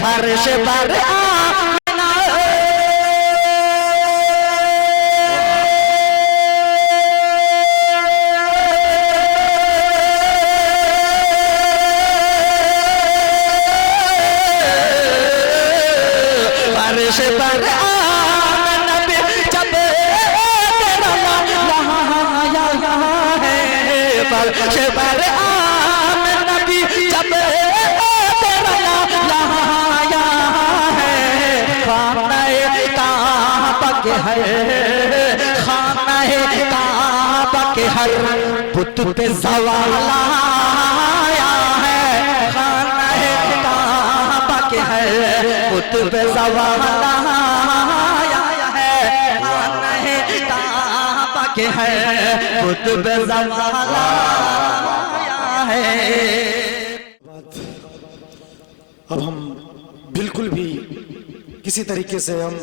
فرش پر آمنہ فرش پر آمنہ جب تیرا یہاں آیا ہے فرش پر آمنہ جب تیرا یہاں آیا ہے خانہ کعبہ کے ہر خانہ کعبہ کے ہر بت پہ زوال آیا ہے خانہ کعبہ کے ہر بت پہ زوال آیا ہے خانہ کعبہ کے ہر بت پہ زوال آیا ہے۔ اب ہم بالکل بھی کسی طریقے سے ہم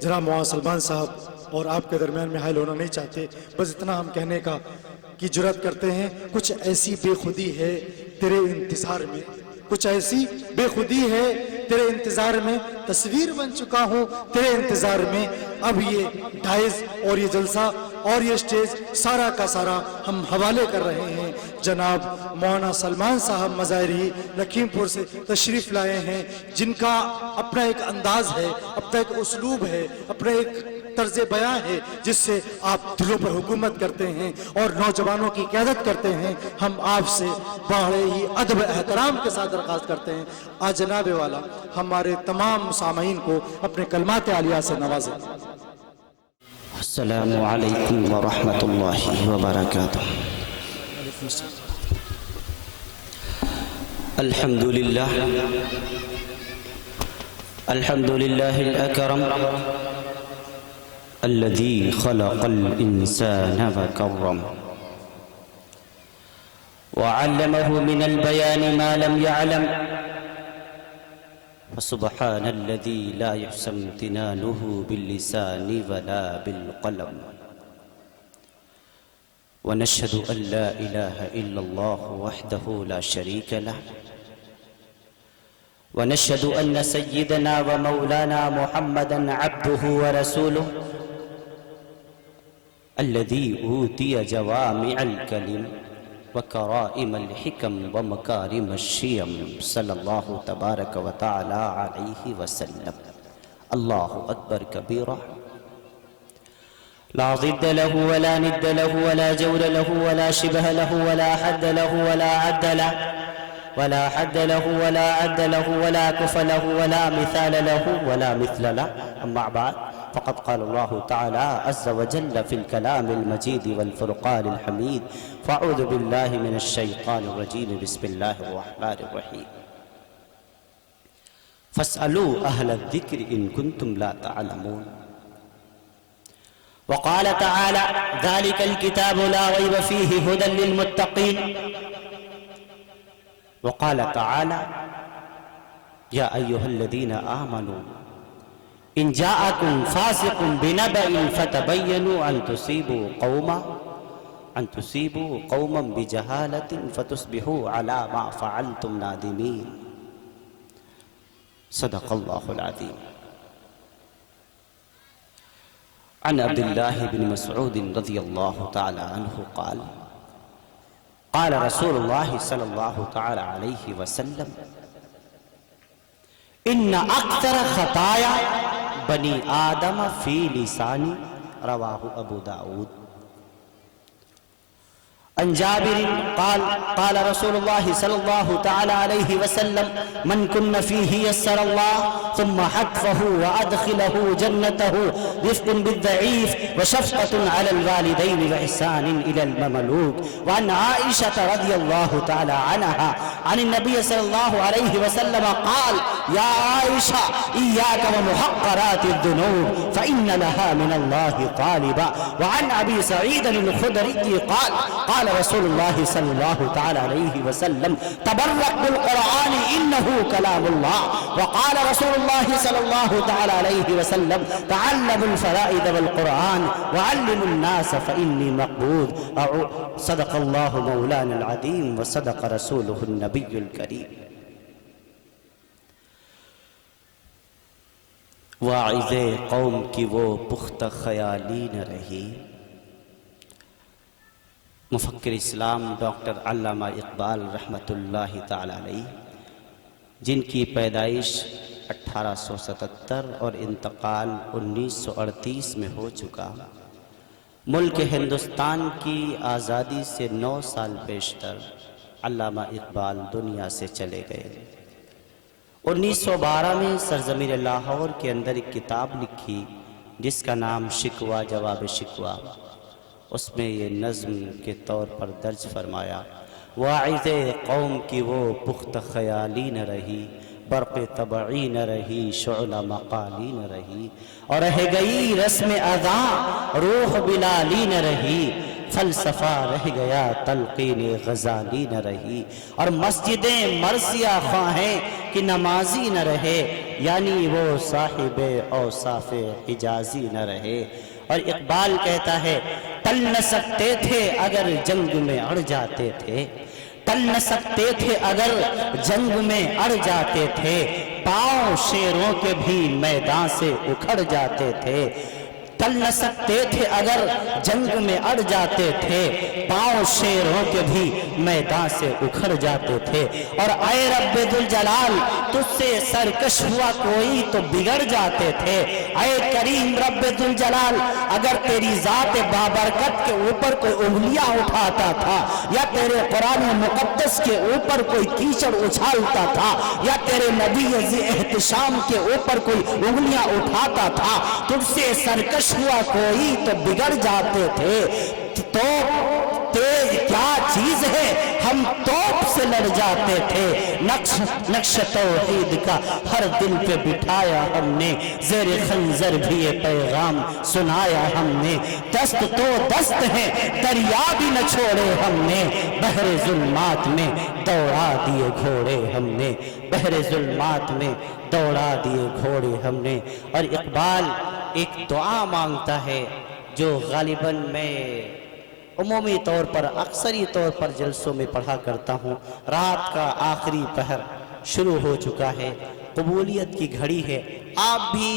جناب معاذ سلمان صاحب اور آپ کے درمیان میں حائل ہونا نہیں چاہتے، بس اتنا ہم کہنے کا کی جرات کرتے ہیں، کچھ ایسی بے خودی ہے تیرے انتظار میں، کچھ ایسی بے خودی ہے تیرے انتظار میں، تصویر بن چکا ہوں تیرے انتظار میں، اب یہ ڈائز اور یہ جلسہ اور یہ سٹیج سارا کا سارا ہم حوالے کر رہے ہیں جناب مولانا سلمان صاحب مظاہری لکھیم پور سے تشریف لائے ہیں، جن کا اپنا ایک انداز ہے، اپنا ایک اسلوب ہے، اپنا ایک طرز بیان ہے جس سے آپ دلوں پر حکومت کرتے ہیں اور نوجوانوں کی قیادت کرتے ہیں۔ ہم آپ سے بڑے ہی ادب احترام کے ساتھ درخواست کرتے ہیں آج جناب والا ہمارے تمام سامعین کو اپنے کلمات عالیہ سے نوازیں۔ السلام علیکم ورحمۃ اللہ وبرکاتہ۔ الحمد للہ الأكرم الذي خلق الإنسان وكرم وعلمه من البيان ما لم يعلم فسبحان الذي لا يحصى امتنانه باللسان ولا بالقلم ونشهد أن لا إله إلا الله وحده لا شريك له ونشهد أن سيدنا ومولانا محمدًا عبده ورسوله الذي أوتي جوامع الكلم وكرائم الحكم ومكارم الشيم صلى الله تبارك وتعالى عليه وسلم۔ الله أكبر كبيرا لا ضد له ولا ند له ولا جول له ولا شبه له ولا حد له ولا عد له ولا حد له ولا عد له ولا كف له ولا مثال له ولا مثل له، أما بعد فقد قال الله تعالى عز وجل في الكلام المجيد والفرقان الحميد، فأعوذ بالله من الشيطان الرجيم، بسم الله الرحمن الرحيم، فاسألوا أهل الذكر إن كنتم لا تعلمون۔ وقال تعالى ذلك الكتاب لا ريب فيه هدى للمتقين۔ وقال تعالى يا أيها الذين آمنوا إن جاءكم فاسق بنبأ فتبينوا أن تصيبوا قوما بجهالة فتصبحوا على ما فعلتم نادمين، صدق الله العظيم۔ عن عبد الله بن مسعود رضي الله تعالى عنه قال قال رسول الله صلى الله تعالى عليه وسلم إن أكثر خطايا بني آدم في لساني، رواه أبو داود۔ عن جابر قال قال رسول الله صلى الله تعالى عليه وسلم من كن فيه يسر الله ثم حتفه وأدخله جنته، رفق بالضعيف وشفقة على الوالدين وإحسان إلى المملوك۔ وعن عائشة رضي الله تعالى عنها عن النبي صلى الله عليه وسلم قال يا عائشة إياك ومحقرات الذنوب فإن لها من الله طالبا۔ وعن أبي سعيد الخدري قال قال رسول الله صلى الله تعالى عليه وسلم تبرك بالقرآن إنه كلام الله۔ وقال رسول الله صلى الله تعالى عليه وسلم تعلموا الفرائض والقرآن وعلموا الناس فإني مقبوض۔ صدق الله مولانا العظيم وصدق رسوله النبي الكريم۔ واعظ قوم کی وہ پختہ خیالی نہ رہی۔ مفکر اسلام ڈاکٹر علامہ اقبال رحمۃ اللہ تعالی علیہ، جن کی پیدائش 1877 اور انتقال 1938 میں ہو چکا، ملک ہندوستان کی آزادی سے 9 سال بیشتر علامہ اقبال دنیا سے چلے گئے۔ 1912 میں سرزمین لاہور کے اندر ایک کتاب لکھی جس کا نام شکوہ جواب شکوہ، اس میں یہ نظم کے طور پر درج فرمایا: واعظ قوم کی وہ پختہ خیالی نہ رہی، برق طبعی نہ رہی، شعلہ مقالی نہ رہی، اور رہ گئی رسم اذاں روح بلالی نہ رہی، فلسفہ رہ گیا تلقین غزالی نہ رہی، اور مسجدیں مرثیہ خواہیں کہ نمازی نہ رہے، یعنی وہ صاحب اوصاف حجازی نہ رہے۔ اور اقبال کہتا ہے ٹل نہ سکتے تھے اگر جنگ میں اڑ جاتے تھے، ٹل نہ سکتے تھے اگر جنگ میں اڑ جاتے تھے، پاؤں شیروں کے بھی میدان سے اکھڑ جاتے تھے، ٹل نہ سکتے تھے اگر جنگ میں اڑ جاتے تھے، پاؤں شیروں کے بھی میدان سے اکھڑ جاتے تھے، اور اے رب ذوالجلال تجھ سے سرکش ہوا کوئی تو بگڑ جاتے تھے، اے کریم رب ذوالجلال اگر تیری ذات بابرکت کے اوپر کوئی انگلیاں اٹھاتا تھا، یا تیرے قرآن مقدس کے اوپر کوئی کیچڑ اچھالتا تھا، یا تیرے نبی ذی احتشام کے اوپر کوئی انگلیاں اٹھاتا تھا، تجھ سے سرکش ہوا کوئی تو بگڑ جاتے تھے۔ تو تیز کیا چیز ہے ہم توپ سے لڑ جاتے تھے، نقش توحید کا ہر دل پہ بٹھایا ہم نے، زیر خنجر بھی یہ پیغام سنایا ہم نے، دست تو دست ہے دریا بھی نہ چھوڑے ہم نے، بحر ظلمات میں دوڑا دیے گھوڑے ہم نے، بحر ظلمات میں دوڑا دیے گھوڑے ہم نے۔ اور اقبال ایک دعا مانگتا ہے جو غالباً میں عمومی طور پر اکثری طور پر جلسوں میں پڑھا کرتا ہوں۔ رات کا آخری پہر شروع ہو چکا ہے، قبولیت کی گھڑی ہے، آپ بھی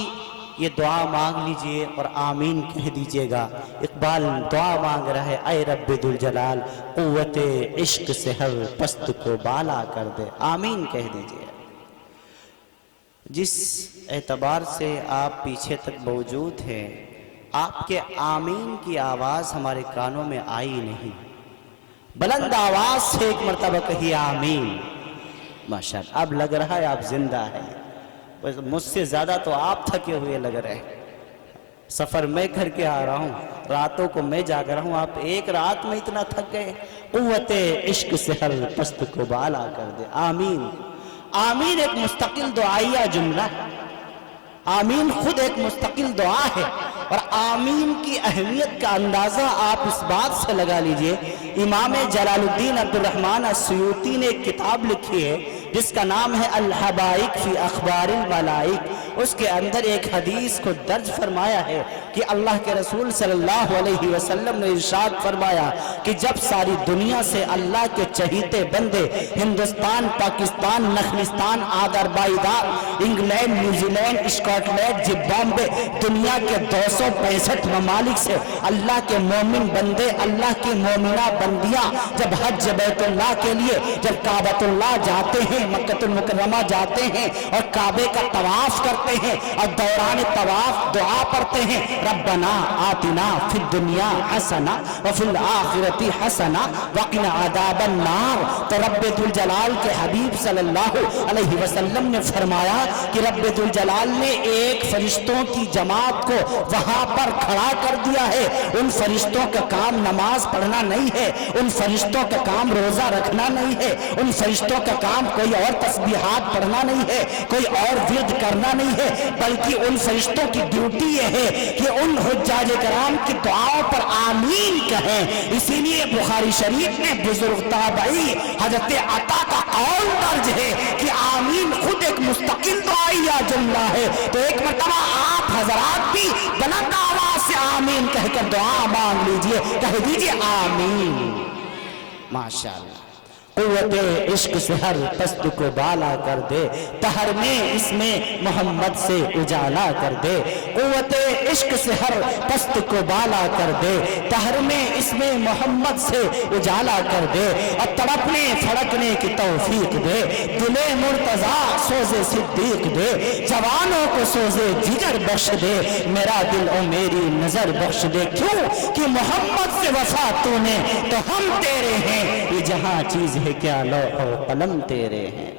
یہ دعا مانگ لیجئے اور آمین کہہ دیجئے گا۔ اقبال دعا مانگ رہا ہے اے رب ذوالجلال قوت عشق سے ہر پست کو بالا کر دے، آمین کہہ دیجئے۔ جس اعتبار سے آپ پیچھے تک موجود ہیں، آپ کے آمین کی آواز ہمارے کانوں میں آئی نہیں، بلند آواز سے ایک مرتبہ کہی آمین۔ ماشاءاللہ اب لگ رہا ہے آپ زندہ ہیں، بس مجھ سے زیادہ تو آپ تھکے ہوئے لگ رہے ہیں۔ سفر میں کر کے آ رہا ہوں، راتوں کو میں جاگ رہا ہوں، آپ ایک رات میں اتنا تھک گئے۔ قوت عشق سے ہر پست کو بالا کر دے، آمین۔ آمین ایک مستقل دعائیہ جملہ ہے، آمین خود ایک مستقل دعا ہے، اور آمین کی اہمیت کا اندازہ آپ اس بات سے لگا لیجئے۔ امام جلال الدین عبد الرحمن السیوطی نے ایک کتاب لکھی ہے جس کا نام ہے الحبائق فی اخبار الملائک، اس کے اندر ایک حدیث کو درج فرمایا ہے کہ اللہ کے رسول صلی اللہ علیہ وسلم نے ارشاد فرمایا کہ جب ساری دنیا سے اللہ کے چہیتے بندے ہندوستان، پاکستان، نخلستان، Azerbaijan, England, New Zealand, Scotland, Zimbabwe, دنیا کے 265 ممالک سے اللہ کے مومن بندے، اللہ کی مومنہ بندیاں جب حج بیت اللہ کے لیے جب کعبۃ اللہ جاتے ہیں، مکہ المکرمہ جاتے ہیں اور کعبے کا طواف کرتے ہیں اور دوران طواف دعا پڑھتے ہیں، ربنا آتنا فی الدنیا حسنہ وفی الآخرۃ حسنہ وقنا عذاب النار، تو رب ذوالجلال کے حبیب صلی اللہ علیہ وسلم نے فرمایا کہ رب ذوالجلال نے ایک فرشتوں کی جماعت کو وہاں پر کھڑا کر دیا ہے۔ ان فرشتوں کا کام نماز پڑھنا نہیں ہے، ان فرشتوں کا کام روزہ رکھنا نہیں ہے، ان فرشتوں کا کام کوئی اور تسبیحات پڑھنا نہیں ہے، کوئی اور ورد کرنا نہیں ہے، بلکہ ان فرشتوں کی ڈیوٹی یہ ہے کہ ان حجاج کرام کی دعاؤں پر آمین کہیں۔ اسی لیے بخاری شریف میں بزرگ تابعی حضرت عطا کا قول درج ہے کہ آمین خود ایک مستقل دعائیہ جملہ ہے۔ تو ایک مرتبہ آپ حضرات بھی بلند آواز سے آمین کہہ کر دعا مانگ لیجئے، کہہ دیجئے آمین۔ ماشاءاللہ قوت عشق سے ہر پست کو بالا کر دے، دہر میں اس میں محمد سے اجالا کر دے۔ قوت عشق سے ہر پست کو بالا کر دے، دہر میں اس میں محمد سے اجالا کر دے، اور تڑپنے پھڑکنے کی توفیق دے، دل مرتضیٰ سوز صدیق دے، جوانوں کو سوز جگر بخش دے، میرا دل اور میری نظر بخش دے۔ کیوں کہ محمد سے وفا تو نے تو ہم تیرے ہیں، یہ جہاں چیز ہے کیا لوح و قلم تیرے ہیں۔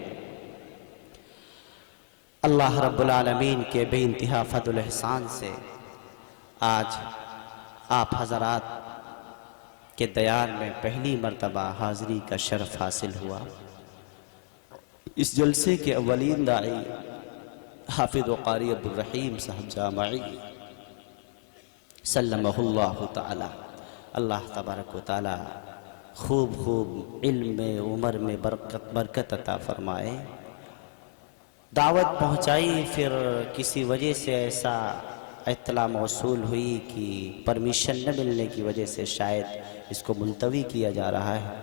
اللہ رب العالمین کے بے انتہا فضل و احسان سے آج آپ حضرات کے دیار میں پہلی مرتبہ حاضری کا شرف حاصل ہوا۔ اس جلسے کے اولین داعی حافظ و قاری عبدالرحیم صاحب جامعی سلمہ اللہ تعالی، اللہ تبارک و تعالی خوب علم میں عمر میں برکت عطا فرمائے۔ دعوت پہنچائی، پھر کسی وجہ سے ایسا اطلاع موصول ہوئی کہ پرمیشن نہ ملنے کی وجہ سے شاید اس کو ملتوی کیا جا رہا ہے۔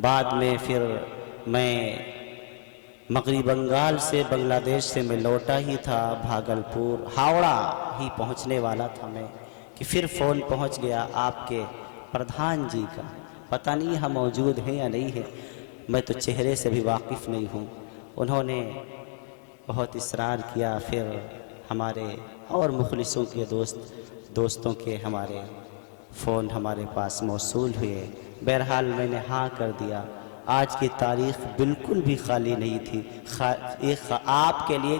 بعد میں پھر میں مغربی بنگال سے بنگلہ دیش سے میں لوٹا ہی تھا، بھاگلپور ہاوڑا ہی پہنچنے والا تھا میں کہ پھر فون پہنچ گیا آپ کے پردھان جی کا۔ پتہ نہیں ہم موجود ہیں یا نہیں ہیں، میں تو چہرے سے بھی واقف نہیں ہوں۔ انہوں نے بہت اصرار کیا، پھر ہمارے اور مخلصوں کے دوستوں کے ہمارے فون ہمارے پاس موصول ہوئے۔ بہرحال میں نے ہاں کر دیا۔ آج کی تاریخ بالکل بھی خالی نہیں تھی، آپ کے لیے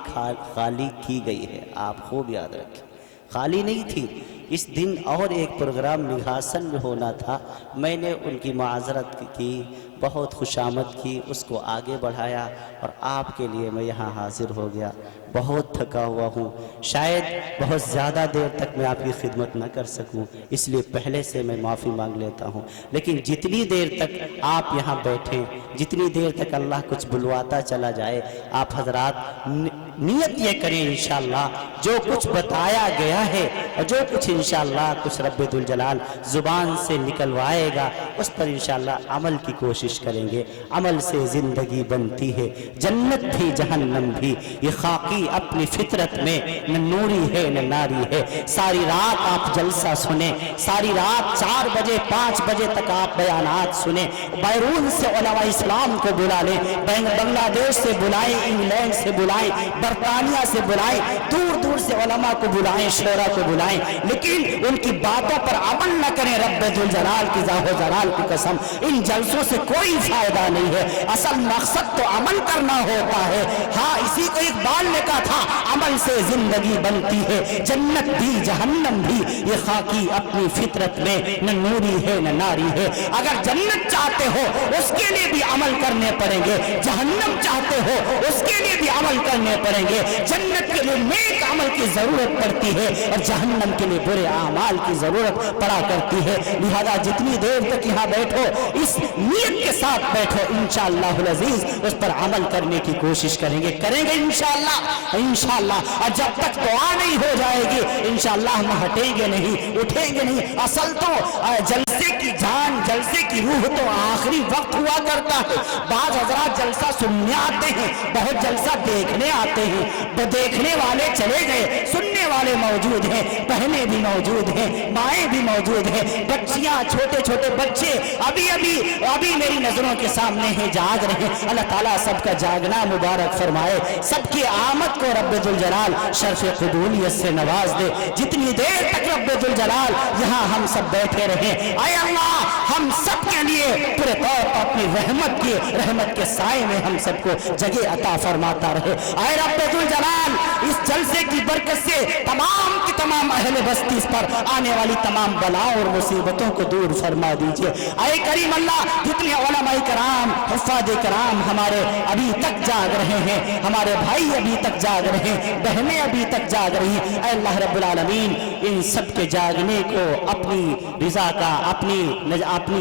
خالی کی گئی ہے، آپ خوب یاد رکھیں، خالی نہیں تھی۔ اس دن اور ایک پروگرام نگھاسن میں ہونا تھا، میں نے ان کی معذرت کی، بہت خوشامد کی، اس کو آگے بڑھایا اور آپ کے لیے میں یہاں حاضر ہو گیا۔ بہت تھکا ہوا ہوں، شاید بہت زیادہ دیر تک میں آپ کی خدمت نہ کر سکوں، اس لیے پہلے سے میں معافی مانگ لیتا ہوں۔ لیکن جتنی دیر تک آپ یہاں بیٹھیں، جتنی دیر تک اللہ کچھ بلواتا چلا جائے، آپ حضرات نیت یہ کریں انشاءاللہ جو کچھ بتایا گیا ہے اور جو کچھ انشاءاللہ کچھ رب ذوالجلال زبان سے نکلوائے گا، اس پر انشاءاللہ عمل کی کوشش کریں گے۔ عمل سے زندگی بنتی ہے، جنت بھی جہنم بھی، یہ خاکی اپنی فطرت میں نہ نوری ہے نہ ناری ہے۔ ساری رات آپ جلسہ سنیں، ساری رات 4 بجے 5 بجے تک آپ بیانات سنیں، بیرون سے علماء اسلام کو بلا لیں، بنگلہ دیش سے بلائیں، انگلینڈ سے بلائیں، برطانیہ سے بلائیں، دور دور سے علماء کو بلائیں، شعراء کو بلائیں، لیکن ان کی باتوں پر عمل نہ کریں۔ رب ذوالجلال کی ذات و جلال کی قسم، ان جلسوں سے کوئی فائدہ نہیں ہے۔ اصل مقصد تو عمل کرنا ہوتا ہے۔ ہاں، اسی کو اقبال نے کہا تھا، عمل سے زندگی بنتی ہے، جنت بھی جہنم بھی، یہ خاکی اپنی فطرت میں نہ نوری ہے نہ ناری ہے۔ اگر جنت چاہتے ہو اس کے لیے بھی عمل کرنے پڑیں گے، جہنم چاہتے ہو اس کے لیے بھی عمل کرنے پڑیں گے۔ جنت کے لیے نیک عمل کی ضرورت پڑتی ہے اور جہنم کے لیے برے اعمال کی ضرورت پڑا کرتی ہے۔ لہذا جتنی دیر تک یہاں بیٹھو اس نیت کے ساتھ بیٹھو، انشاءاللہ العزیز اس پر عمل کرنے کی کوشش کریں گے انشاءاللہ۔ اور جب تک دعا نہیں ہو جائے گی انشاءاللہ ہم ہٹیں گے نہیں، اٹھیں گے نہیں۔ اصل تو جلسے کی جان، جلسے کی روح تو آخری وقت ہوا کرتا ہے۔ بعض حضرات جلسہ سننے آتے ہیں، بہت جلسہ دیکھنے آتے ہیں، دیکھنے والے چلے گئے، سننے والے موجود ہیں، بہنیں بھی موجود ہیں، مائیں بھی موجود ہیں، بچیاں، چھوٹے چھوٹے بچے ابھی میری نظروں کے سامنے ہیں، جاگ رہے ہیں۔ اللہ تعالیٰ سب کا جاگنا مبارک فرمائے، سب کی آمد کو رب ذوالجلال شرف قبولیت سے نواز دے۔ جتنی دیر تک رب ذوالجلال یہاں ہم سب بیٹھے رہیں، اے اللہ ہم سب کے لیے پورے طور پر اپنی رحمت کے سائے میں ہم سب کو جگہ عطا فرماتا رہے۔ اے رب ذوالجلال اس جلسے کی برکت سے تمام کی تمام اہل بستی اس پر آنے والی تمام بلاؤں اور مصیبتوں کو دور فرما دیجئے۔ اے کریم اللہ، جتنے علماء کرام، حفاظ کرام ہمارے ابھی تک جاگ رہے ہیں، ہمارے بھائی ابھی تک جاگ رہے ہیں، بہنیں ابھی تک جاگ رہی ہیں، اے اللہ رب العالمین ان سب کے جاگنے کو اپنی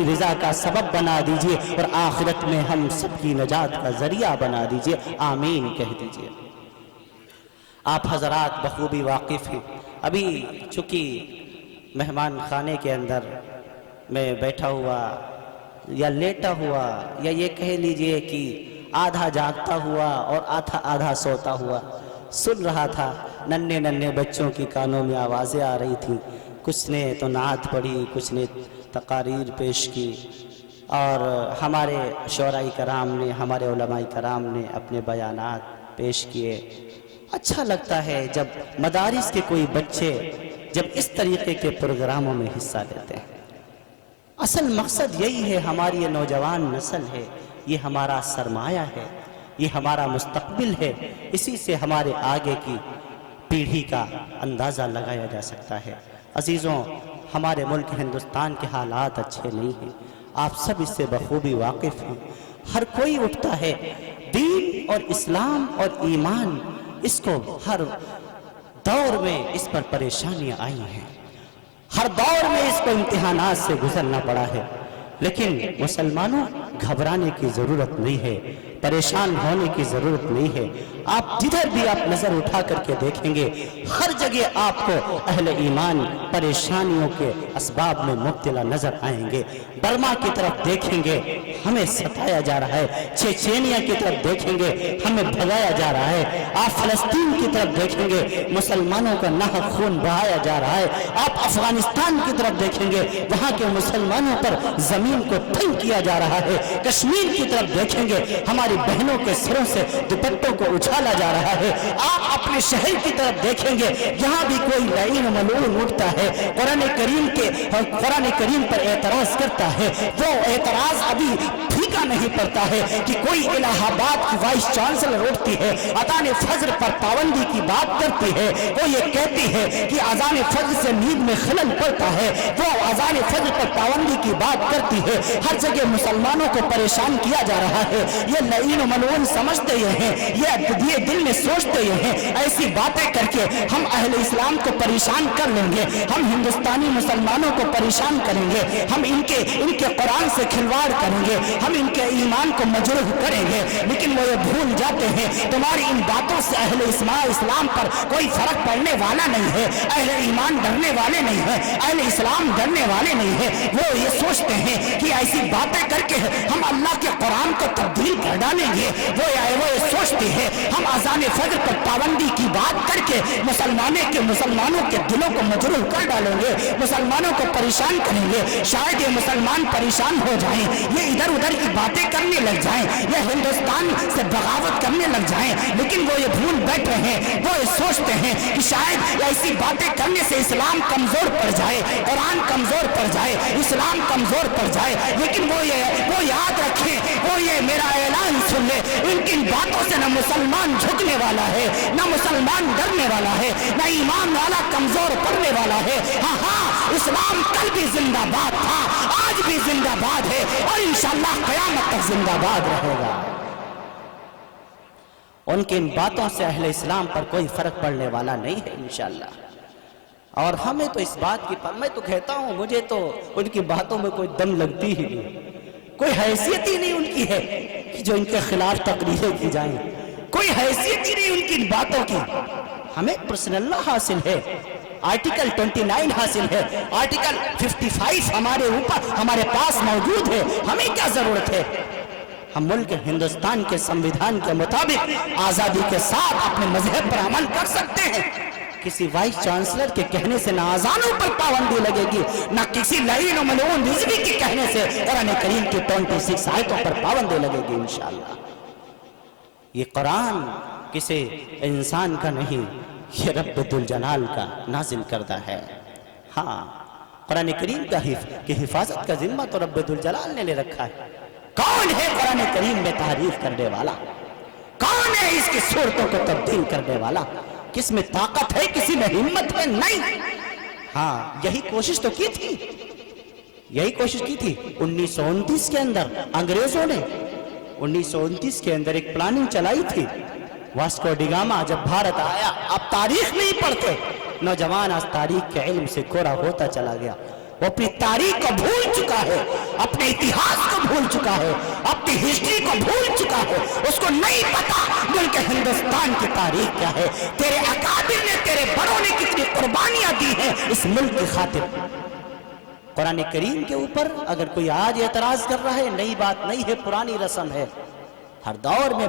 رضا کا سبب بنا دیجئے اور آخرت میں ہم سب کی نجات کا ذریعہ بنا دیجئے، آمین کہہ دیجئے۔ آپ حضرات بخوبی واقف ہیں، ابھی چونکہ مہمان خانے کے اندر میں بیٹھا ہوا یا لیٹا ہوا یا یہ کہہ لیجئے کہ آدھا جاگتا ہوا اور آدھا سوتا ہوا سن رہا تھا۔ ننھے ننھے بچوں کی کانوں میں آوازیں آ رہی تھیں، کچھ نے تو نعت پڑھی، کچھ نے تقاریر پیش کی، اور ہمارے شعراء کرام نے، ہمارے علماء کرام نے اپنے بیانات پیش کیے۔ اچھا لگتا ہے جب مدارس کے کوئی بچے جب اس طریقے کے پروگراموں میں حصہ لیتے ہیں۔ اصل مقصد یہی ہے، ہماری یہ نوجوان نسل ہے، یہ ہمارا سرمایہ ہے، یہ ہمارا مستقبل ہے، اسی سے ہمارے آگے کی پیڑھی کا اندازہ لگایا جا سکتا ہے۔ عزیزوں، ہمارے ملک ہندوستان کے حالات اچھے نہیں ہیں، آپ سب اس سے بخوبی واقف ہیں۔ ہر کوئی اٹھتا ہے، دین اور اسلام اور ایمان، اس کو ہر دور میں اس پر پریشانیاں آئی ہیں، ہر دور میں اس کو امتحانات سے گزرنا پڑا ہے، لیکن مسلمانوں گھبرانے کی ضرورت نہیں ہے، پریشان ہونے کی ضرورت نہیں ہے۔ آپ جدھر بھی آپ نظر اٹھا کر کے دیکھیں گے، ہر جگہ آپ کو اہل ایمان پریشانیوں کے اسباب میں مبتلا نظر آئیں گے۔ برما کی طرف دیکھیں گے، ہمیں ستایا جا رہا ہے، چیچینیا کی طرف دیکھیں گے، ہمیں بھگایا جا رہا ہے، آپ فلسطین کی طرف دیکھیں گے، مسلمانوں کا ناحق خون بہایا جا رہا ہے، آپ افغانستان کی طرف دیکھیں گے، وہاں کے مسلمانوں پر زمین کو تنگ کیا جا رہا ہے، کشمیر کی طرف دیکھیں گے، ہماری بہنوں کے سروں سے دوپٹوں کو اچھالا جا رہا ہے، آپ اپنے شہر کی طرف دیکھیں گے، یہاں بھی کوئی لعین و ملعون اٹھتا ہے، قرآن کریم پر اعتراض کرتا ہے، وہ اعتراض ابھی پھیکا نہیں پڑتا ہے کہ کوئی الہ آباد کی وائس چانسلر اٹھتی ہے، اذان فجر پر پابندی کی بات کرتی ہے، وہ یہ کہتی ہے کہ اذان فجر سے نیند میں خلل پڑتا ہے، وہ اذان فجر پر پابندی کی بات کرتی ہے، ہر جگہ مسلمانوں کو پریشان کیا جا رہا ہے۔ یہ لعین و ملعون سمجھتے یہ ہیں، یہ دل میں سوچتے یہ ہیں، ایسی باتیں کر کے ہم اہل اسلام کو پریشان کر لیں گے، ہم ہندوستانی مسلمانوں کو پریشان کریں گے، ہم ان کے قرآن سے کھلواڑ کریں گے، ہم ان کے ایمان کو مجروح کریں گے، لیکن وہ یہ بھول جاتے ہیں تمہاری ان باتوں سے اہل اسلام پر کوئی فرق پڑنے والا نہیں ہے، اہل ایمان ڈرنے والے نہیں ہیں، اہل اسلام ڈرنے والے نہیں ہیں، وہ یہ سوچتے ہیں کہ ایسی باتیں کر کے ہم اللہ کے قرآن کو تبدیل کر ڈالیں گے، وہ یہ سوچتی ہے ہم اذان فجر پر پابندی کی بات کر کے مسلمانوں کے دلوں کو مجروح کر ڈالیں گے، مسلمانوں کو پریشان کریں گے، شاید یہ مسلمان پریشان ہو جائیں، یہ ادھر ادھر کی باتیں کرنے لگ جائیں، یہ ہندوستان سے بغاوت کرنے لگ جائیں، لیکن وہ یہ بھول بیٹھ رہے ہیں، وہ یہ سوچتے ہیں کہ شاید ایسی باتیں کرنے سے اسلام کمزور پڑ جائے، قرآن کمزور پڑ جائے، اسلام کمزور پڑ جائے، لیکن وہ یاد رکھیں، وہ یہ میرا اعلان سن لے، ان کی باتوں سے نہ مسلمان جھکنے والا ہے، نہ مسلمان ڈرنے والا ہے، نہ ایمان والا کمزور پڑنے والا ہے۔ ہاں، اسلام کل بھی زندہ باد تھا، آج بھی زندہ باد ہے، اور انشاءاللہ قیامت تک زندہ باد رہے گا۔ ان کی ان باتوں سے اہل اسلام پر کوئی فرق پڑنے والا نہیں ہے انشاءاللہ۔ اور ہمیں تو اس بات کی میں تو کہتا ہوں، مجھے تو ان کی باتوں میں کوئی دم لگتی ہی نہیں، کوئی حیثیت ہی نہیں ان کی ہے کہ جو ان کے خلاف تقریریں کی جائیں، کوئی حیثیت ہی نہیں ان کی باتوں کی۔ ہمیں پرسنل اللہ حاصل ہے، آرٹیکل 29 حاصل ہے، آرٹیکل 55 ہمارے پاس موجود ہے، ہمیں کیا ضرورت ہے؟ ہم ملک ہندوستان کے سمویدھان کے مطابق آزادی کے ساتھ اپنے مذہب پر عمل کر سکتے ہیں۔ کسی وائس چانسلر کے کہنے سے نہ اذانوں پر پابندی لگے گی، نہ کسی لعین و ملعون رضوی کے کہنے سے قرآن کریم کی 26 آیتوں پر پابندی لگے گی انشاءاللہ۔ یہ قرآن کسی انسان کا نہیں، یہ رب ذوالجلال کا نازل کردہ ہے۔ ہاں، قرآن کریم کی حفاظت کا ذمہ تو رب ذوالجلال نے لے رکھا ہے۔ کون ہے قرآن کریم میں تحریف کرنے والا؟ کون ہے اس کی صورتوں کو تبدیل کرنے والا؟ کس میں طاقت ہے، کسی میں ہمت ہے؟ نہیں۔ ہاں، یہی کوشش تو کی تھی، 1929 کے اندر انگریزوں نے 1929 کے اندر ایک پلاننگ چلائی تھی۔ واسکو ڈی گاما جب بھارت آیا، اب تاریخ نہیں پڑھتے، نوجوان آج تاریخ کے علم سے کورا ہوتا چلا گیا، وہ اپنی تاریخ کو بھول چکا ہے، اپنے اتہاس کو بھول چکا ہے، اپنی ہسٹری کو بھول چکا ہے، اس کو نہیں پتا ملک ہندوستان کی تاریخ کیا ہے، تیرے اکابر نے، تیرے بڑوں نے کتنی قربانیاں دی ہیں اس ملک کی خاطر۔ قرآن کریم کے اوپر اگر کوئی آج اعتراض کر رہا ہے، نئی بات نہیں ہے، پرانی رسم ہے. ہر دور میں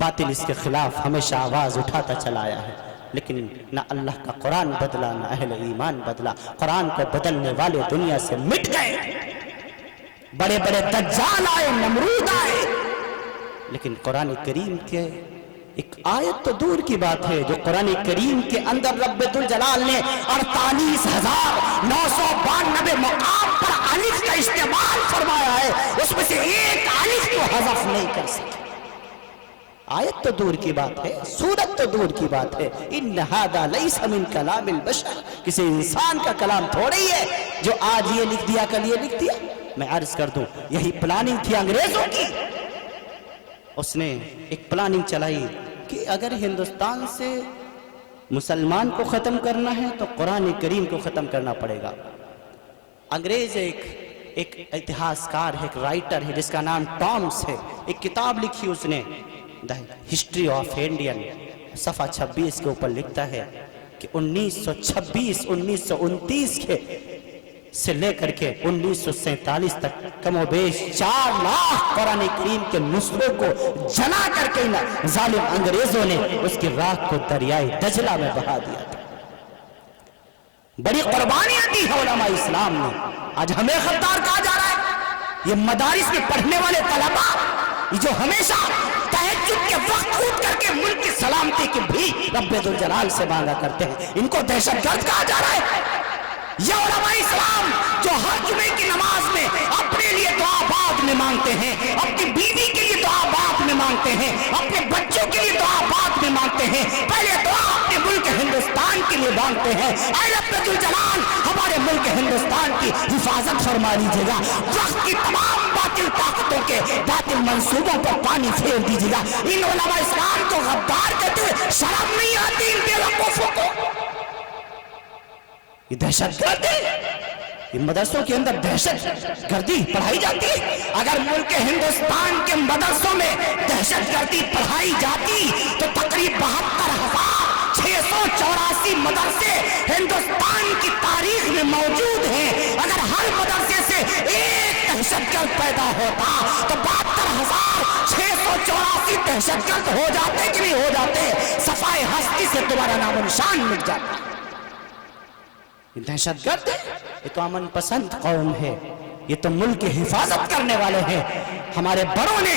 باطل اس کے خلاف ہمیشہ آواز اٹھاتا چلا آیا ہے، لیکن نہ اللہ کا قرآن بدلا، نہ اہل ایمان بدلا. قرآن کو بدلنے والے دنیا سے مٹ گئے. بڑے بڑے دجال آئے، نمرود آئے، لیکن قرآن کریم کے ایک آیت تو دور کی بات ہے جو قرآن کریم کے اندر رب ذوالجلال نے 48,992 مقام پر الف کا استعمال فرمایا ہے، اس میں سے ایک الف کو حذف نہیں کر سکے. آیت تو دور کی بات ہے، سورت تو دور کی بات ہے. ان ھذا لیس من کلام البشر، کسی انسان کا کلام تھوڑی ہے جو آج یہ لکھ دیا کل یہ لکھ دیا. میں عرض کر دوں یہی پلاننگ تھی انگریزوں کی. اس نے ایک پلاننگ چلائی کہ اگر ہندوستان سے مسلمان کو ختم کرنا ہے تو قرآن کریم کو ختم کرنا پڑے گا. انگریز ایک اتہاسکار ہے، ایک رائٹر ہے جس کا نام ٹامس ہے، ایک کتاب لکھی اس نے دا ہسٹری آف انڈین، صفحہ 26 کے اوپر لکھتا ہے کہ 1929 کے سے لے کر کے 1947 تک کم و بیش 4 لاکھ قرآن کریم کے نسخوں کو جلا کر کے ظالم انگریزوں نے اس کی راکھ کو دریائے دجلہ میں بہا دیا تھا. بڑی قربانیاں دی ہے علماء اسلام نے. آج ہمیں غدار کہا جا رہا ہے. یہ مدارس میں پڑھنے والے طلباء جو ہمیشہ تہجد کے وقت اٹھ کر کے ملک کی سلامتی کی بھی رب ذوالجلال سے مانگا کرتے ہیں، ان کو دہشت گرد کہا جا رہا ہے. یہ علماء اسلام جو ہر جمعے کی نماز میں اپنے لیے دعا بعد میں مانگتے ہیں، اپنی بیوی کے لیے دعا بعد میں مانگتے ہیں، اپنے بچوں کے لیے دعا بعد میں مانگتے ہیں، پہلے دعا اپنے ملک ہندوستان کے لیے مانگتے ہیں. اے رب ذوالجلال ہمارے ملک ہندوستان کی حفاظت فرما لیجیے گا. وقت کی تمام باطل طاقتوں کے باطل منصوبوں پر پانی پھیر دیجیے گا. ان علماء اسلام کو غدار کہتے ہوئے شرم نہیں آتی ان بے وقوفوں کو؟ یہ دہشت گرد ہے. ان مدرسوں کے اندر دہشت گردی پڑھائی جاتی ہے. اگر ملک ہندوستان کے مدرسوں میں دہشت گردی پڑھائی جاتی تو تقریباً 72,684 مدرسے ہندوستان کی تاریخ میں موجود ہیں. اگر ہر مدرسے سے ایک دہشت گرد پیدا ہوتا تو 72,684 دہشت گرد ہو جاتے کہ نہیں ہو جاتے؟ صفائے ہستی سے تمہارا نام و نشان مٹ جاتا. یہ دہشت گرد ہے، یہ تو امن پسند قوم ہے، یہ تو ملک کی حفاظت کرنے والے ہیں. ہمارے بڑوں نے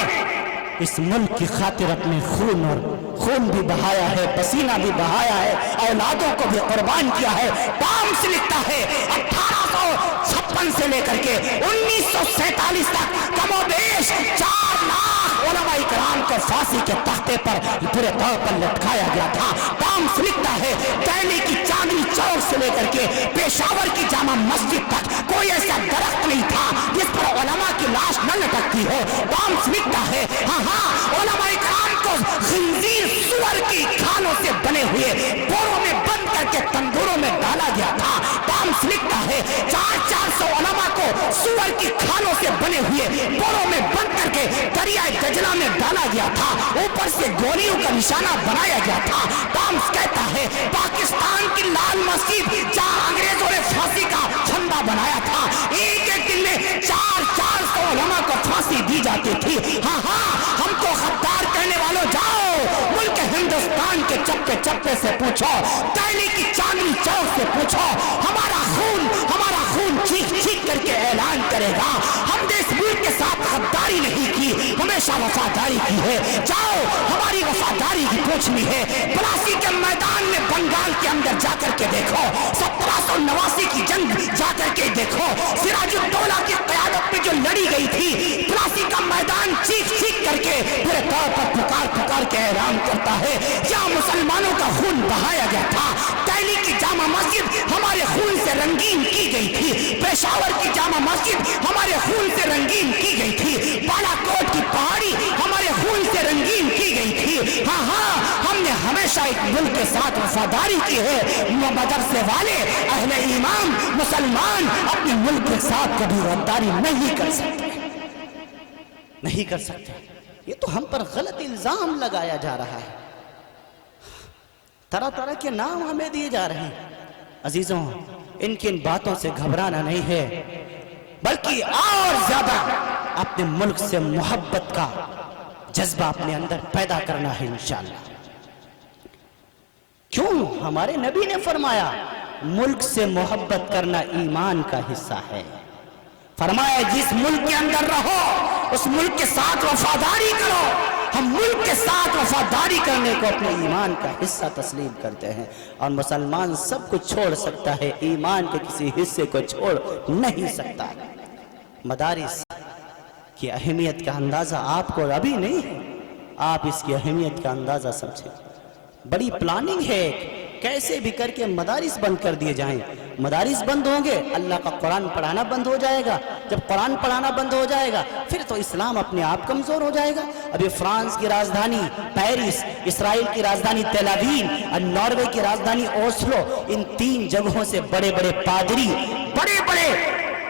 اس ملک کی خاطر اپنے خون بھی بہایا ہے، پسینہ بھی بہایا ہے، اولادوں کو بھی قربان کیا ہے. ٹامس لکھتا ہے 1856 سے لے کر کے 1947 تک کم و بیش 4 لاکھ علماء کرام کو پھانسی کے تختے پر پورے طور پر لٹکایا گیا تھا. ٹامس لکھتا ہے دہلی کی چاندنی چوک سے لے کر کے پشاور کی جامع مسجد تک کوئی ایسا درخت نہیں تھا جس پر علماء کی لاش نہ لٹکتی ہو. ٹامس لکھتا ہے ہاں علماء کرام کو خنزیر سور کی کھالوں سے بنے ہوئے بوروں میں بند کر کے تندوروں میں ڈالا گیا تھا. ٹامس لکھتا ہے 400 علماء کو سور کی کھالوں سے بنے ہوئے بوروں میں بند کر کے دریائے دجلہ میں ڈالا گیا تھا، اوپر سے گولیوں کا نشانہ بنایا گیا تھا. ٹامس کہتا ہے پاکستان کی لال مسجد جہاں انگریزوں نے پھانسی کا پھندا بنایا تھا، ایک دن میں 400 علماء کو پھانسی دی جاتی تھی. ہاں ہم کو غدار کہنے والوں جاؤ ملک ہندوستان کے چپے چپے سے پوچھو، دہلی کی چاندنی چوک سے پوچھو. ہمارا خون چیخ کر کے اعلان کرے گا ہم نے اس ملک کے ساتھ غداری نہیں کی، ہمیشہ وفاداری کی ہے. جاؤ ہماری وفاداری کی پوچھنی ہے. پلاسی کے میدان میں بنگال کے اندر جا کر کے دیکھو، 1789 کی جنگ جا کر کے دیکھو، سراج الدولہ کی قیادت میں جو لڑی گئی تھی. پلاسی کا میدان چیخ کر کے پورے طور پر پکار کے اعلان کرتا ہے یہاں مسلمانوں کا خون بہایا گیا تھا. دہلی کی جامع مسجد ہمارے خون سے رنگین کی گئی تھی، پشاور کی جامع مسجد ہمارے خون سے رنگین کی گئی تھی، بالا کوٹ کی پہاڑی ہمارے خون سے رنگین کی گئی تھی. ہاں ہم نے ہمیشہ ایک ملک کے ساتھ وفاداری کی ہے. مدرسے والے اہل ایمان مسلمان اپنے ملک کے ساتھ کبھی غداری نہیں کر سکتے. یہ تو ہم پر غلط الزام لگایا جا رہا ہے، طرح کے نام ہمیں دیے جا رہے ہیں. عزیزوں ان کی ان باتوں سے گھبرانا نہیں ہے، بلکہ اور زیادہ اپنے ملک سے محبت کا جذبہ اپنے اندر پیدا کرنا ہے انشاءاللہ۔ کیوں؟ ہمارے نبی نے فرمایا ملک سے محبت کرنا ایمان کا حصہ ہے۔ فرمایا جس ملک کے اندر رہو اس ملک کے ساتھ وفاداری کرو۔ ہم ملک کے ساتھ وفاداری کرنے کو اپنے ایمان کا حصہ تسلیم کرتے ہیں، اور مسلمان سب کچھ چھوڑ سکتا ہے، ایمان کے کسی حصے کو چھوڑ نہیں سکتا۔ مدارس کی اہمیت کا اندازہ آپ کو ابھی نہیں ہے، آپ اس کی اہمیت کا اندازہ سمجھیں۔ بڑی پلاننگ ہے کیسے بھی کر کے مدارس بند کر دیے جائیں۔ مدارس بند ہوں گے اللہ کا قرآن پڑھانا بند ہو جائے گا، جب قرآن پڑھانا بند ہو جائے گا پھر تو اسلام اپنے آپ کمزور ہو جائے گا۔ ابھی فرانس کی راجدھانی پیرس، اسرائیل کی راجدھانی تیل اویو اور ناروے کی راجدھانی اوسلو، ان 3 جگہوں سے بڑے بڑے پادری، بڑے بڑے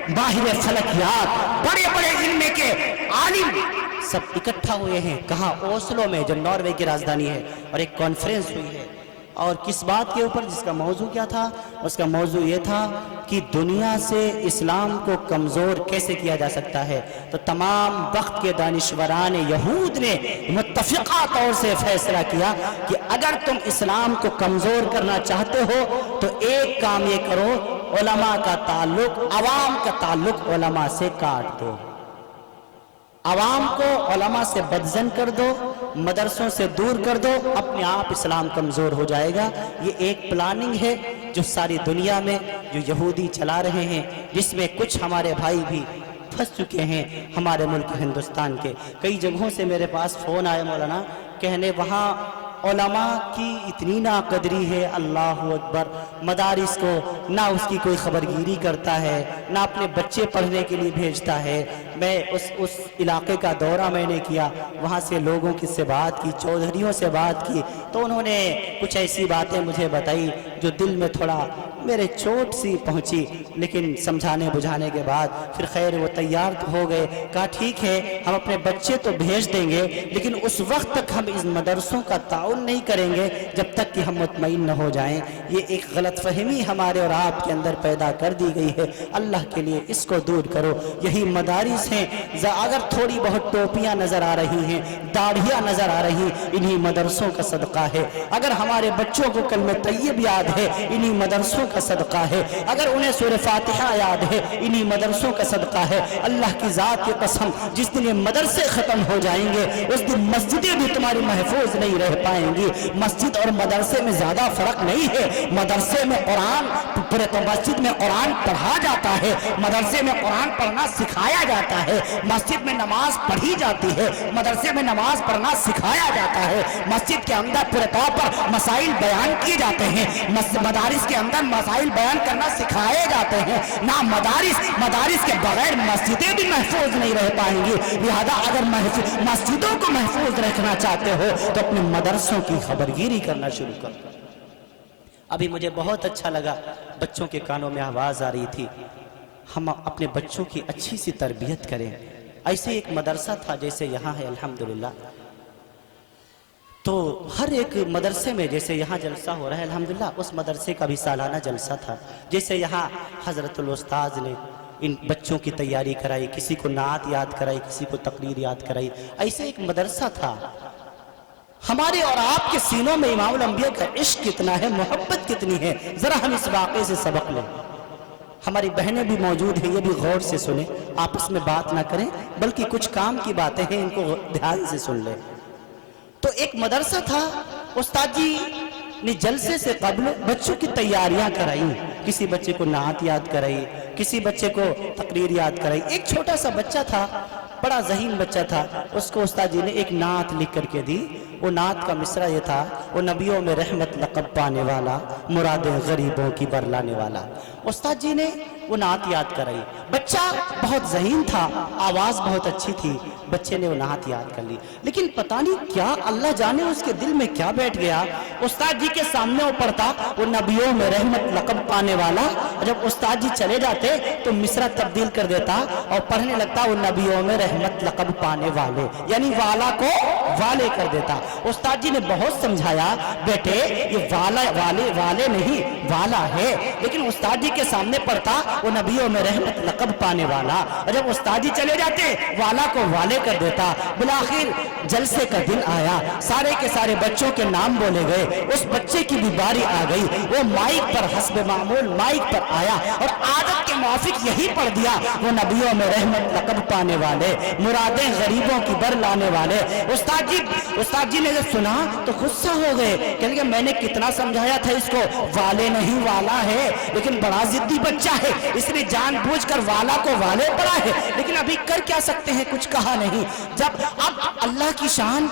ماہر فلکیات، بڑے بڑے علم کے عالم سب اکٹھا ہوئے ہیں۔ کہاں؟ اوسلو میں، جو ناروے کی راجدھانی ہے، اور ایک کانفرنس ہوئی ہے۔ اور کس بات کے اوپر؟ جس کا موضوع کیا تھا؟ اس کا موضوع یہ تھا کہ دنیا سے اسلام کو کمزور کیسے کیا جا سکتا ہے۔ تو تمام وقت کے دانشوران یہود نے متفقہ طور سے فیصلہ کیا کہ اگر تم اسلام کو کمزور کرنا چاہتے ہو تو ایک کام یہ کرو، علماء کا تعلق، عوام کا تعلق علماء سے کاٹ دو، عوام کو علماء سے بدزن کر دو، مدرسوں سے دور کر دو، اپنے آپ اسلام کمزور ہو جائے گا۔ یہ ایک پلاننگ ہے جو ساری دنیا میں جو یہودی چلا رہے ہیں، جس میں کچھ ہمارے بھائی بھی پھنس چکے ہیں۔ ہمارے ملک ہندوستان کے کئی جگہوں سے میرے پاس فون آئے مولانا، کہنے وہاں علماء کی اتنی ناقدری ہے، اللہ اکبر، مدارس کو نہ اس کی کوئی خبرگیری کرتا ہے، نہ اپنے بچے پڑھنے کے لیے بھیجتا ہے۔ میں اس علاقے کا دورہ میں نے کیا، وہاں سے لوگوں کی سے بات کی، چودھریوں سے بات کی، تو انہوں نے کچھ ایسی باتیں مجھے بتائی جو دل میں تھوڑا میرے چوٹ سی پہنچی، لیکن سمجھانے بجھانے کے بعد پھر خیر وہ تیار ہو گئے۔ کہا ٹھیک ہے ہم اپنے بچے تو بھیج دیں گے، لیکن اس وقت تک ہم اس مدرسوں کا تعاون نہیں کریں گے جب تک کہ ہم مطمئن نہ ہو جائیں۔ یہ ایک غلط فہمی ہمارے اور آپ کے اندر پیدا کر دی گئی ہے، اللہ کے لیے اس کو دور کرو۔ یہی مدارس ہیں، اگر تھوڑی بہت ٹوپیاں نظر آ رہی ہیں، داڑھیاں نظر آ رہی، انہی مدرسوں کا صدقہ ہے۔ اگر ہمارے بچوں کو کلمہ طیب یاد ہے، انہی مدرسوں کا صدقہ ہے۔ اگر انہیں سورہ فاتحہ یاد ہے، انہی مدرسوں کا صدقہ ہے۔ اللہ کی ذات کی قسم، جس دن یہ مدرسے ختم ہو جائیں گے اس دن مسجدیں بھی تمہاری محفوظ نہیں رہ پائیں گی۔ مسجد اور مدرسے میں زیادہ فرق نہیں ہے۔ مدرسے میں قرآن مسجد میں قرآن پڑھا جاتا ہے، مدرسے میں قرآن پڑھنا سکھایا جاتا ہے۔ مسجد میں نماز پڑھی جاتی ہے، مدرسے میں نماز پڑھنا سکھایا جاتا ہے۔ مسجد کے اندر پورے طور پر مسائل بیان کیے جاتے ہیں، مدارس کے اندر مسائل بیان کرنا سکھائے جاتے ہیں۔ نہ مدارس کے بغیر مسجدیں بھی محفوظ نہیں رہ پائیں گی۔ لہذا اگر مسجدوں کو محفوظ رکھنا چاہتے ہو تو اپنے مدرسوں کی خبرگیری کرنا شروع کرو۔ ابھی مجھے بہت اچھا لگا، بچوں کے کانوں میں آواز آ رہی تھی ہم اپنے بچوں کی اچھی سی تربیت کریں۔ ایسے ایک مدرسہ تھا جیسے یہاں ہے الحمدللہ، تو ہر ایک مدرسے میں جیسے یہاں جلسہ ہو رہا ہے الحمدللہ، اس مدرسے کا بھی سالانہ جلسہ تھا۔ جیسے یہاں حضرت الاستاذ نے ان بچوں کی تیاری کرائی، کسی کو نعت یاد کرائی، کسی کو تقریر یاد کرائی، ایسے ایک مدرسہ تھا۔ ہمارے اور آپ کے سینوں میں امام الانبیاء کا عشق کتنا ہے، محبت کتنی ہے، ذرا ہم اس واقعے سے سبق لیں۔ ہماری بہنیں بھی موجود ہیں، یہ بھی غور سے سنیں، آپس میں بات نہ کریں بلکہ کچھ کام کی باتیں ہیں ان کو دھیان سے سن لیں۔ تو ایک مدرسہ تھا، استاد جی نے جلسے سے قبل بچوں کی تیاریاں کرائی، کسی بچے کو نعت یاد کرائی، کسی بچے کو تقریر یاد کرائی۔ ایک چھوٹا سا بچہ تھا، بڑا ذہین بچہ تھا، اس کو استاد جی نے ایک نعت لکھ کر کے دی۔ وہ نعت کا مصرع یہ تھا، وہ نبیوں میں رحمت لقب پانے والا، مرادیں غریبوں کی برلانے والا۔ استاد جی نے وہ نعت یاد کرائی، بچہ بہت ذہین تھا، آواز بہت اچھی تھی، بچے نے وہ نعت یاد کر لی، لیکن پتہ نہیں کیا اللہ جانے اس کے دل میں کیا بیٹھ گیا۔ استاد جی کے سامنے وہ پڑھتا وہ نبیوں میں رحمت لقب پانے والا، جب استاد جی چلے جاتے تو مصرع تبدیل کر دیتا اور پڑھنے لگتا وہ نبیوں میں رحمت لقب پانے والے، یعنی والا کو والے کر دیتا۔ استاد جی نے بہت سمجھایا، بیٹے یہ والے نہیں والا ہے، لیکن استاد جی کے سامنے پڑھتا وہ نبیوں میں رحمت لقب پانے والا، اور جب استاد جی چلے جاتے والا کو والے کر دیتا۔ بالآخر جلسے کا دن آیا، سارے کے سارے بچوں کے نام بولے گئے، اس بچے کی بھی باری آ گئی، وہ مائک پر حسب معمول مائک پر آیا اور عادت کے موافق یہی پڑھ دیا، وہ نبیوں میں رحمت لقب پانے والے، مرادیں غریبوں کی بر لانے والے۔ استاد جی نے جب سنا تو غصہ ہو گئے، کہ میں نے کتنا سمجھایا تھا اس کو، والے نہیں والا ہے، لیکن بڑا ضدی بچہ ہے، اس نے جان بوجھ کر والا کو والے پڑھا ہے، لیکن ابھی کر کیا سکتے ہیں، کچھ کہا نہیں۔ جب اب اللہ کی شان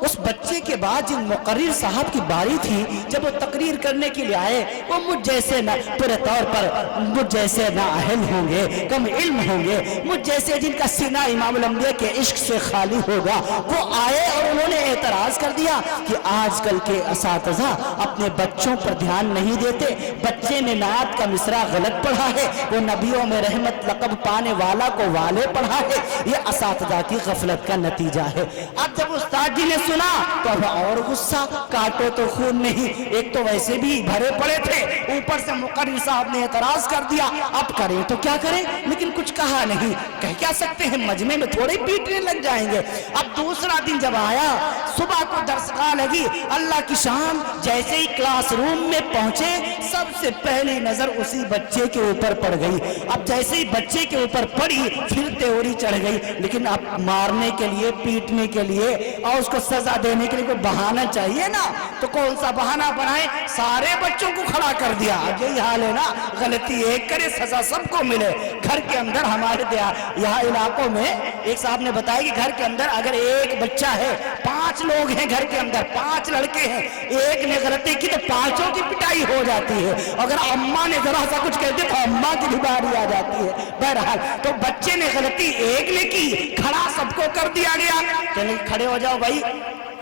اس بچے کے بعد جن مقرر صاحب کی باری تھی، جب وہ تقریر کرنے کے لیے آئے، وہ مجھ جیسے نہ پورے طور پر مجھ جیسے نہ اہل ہوں گے، کم علم ہوں گے، مجھ جیسے جن کا سینہ امام الانبیاء کے عشق سے خالی ہوگا، وہ آئے اور انہوں نے اعتراض کر دیا کہ آج کل کے اساتذہ اپنے بچوں پر دھیان نہیں دیتے، بچے نے نعت کا مصرع غلط پڑھا ہے، وہ نبیوں میں رحمت لقب پانے والا کو والے پڑھا ہے، یہ اساتذہ کی غفلت کا نتیجہ ہے۔ اب جب استاد جی نے سنا تو اب اور غصہ، کاٹو تو خون نہیں، ایک تو ویسے بھی بھرے پڑے تھے، اوپر سے مقرر صاحب نے اعتراض کر دیا، اب کریں تو کیا کریں، لیکن کچھ کہا نہیں، کہہ کیا سکتے ہیں، مجمع میں تھوڑے پیٹنے لگ جائیں گے۔ اب دوسرا دن جب آیا، صبح کو درسگاہ لگی، اللہ کی شان جیسے ہی کلاس روم میں پہنچے، سب سے پہلی نظر اسی بچے کے اوپر پڑ گئی۔ اب جیسے ہی بچے کے اوپر پڑی، پھر تیوری چڑھ گئی، لیکن اب مارنے کے لیے، پیٹنے کے لیے اور اس کو سزا دینے کے لیے کوئی بہانہ چاہیے نا، تو کون سا بہانہ بنائے، سارے بچوں کو کھڑا کر دیا۔ اب یہی حال ہے نا، غلطی ایک کرے سزا سب کو ملے۔ گھر کے اندر ہمارے یہاں علاقوں میں ایک صاحب نے بتایا کہ گھر کے اندر اگر ایک بچہ ہے، 5 لوگ ہیں گھر کے اندر، 5 لڑکے ہیں، ایک نے غلطی کی تو 5 کی پٹائی ہو جاتی ہے، اگر اماں نے ذرا سا کچھ کہتے تو اماں کی بھی باری آ جاتی ہے۔ بہرحال تو بچے نے غلطی ایک نے کی، کھڑا سب کو کر دیا گیا، چلیں کھڑے ہو جاؤ بھائی،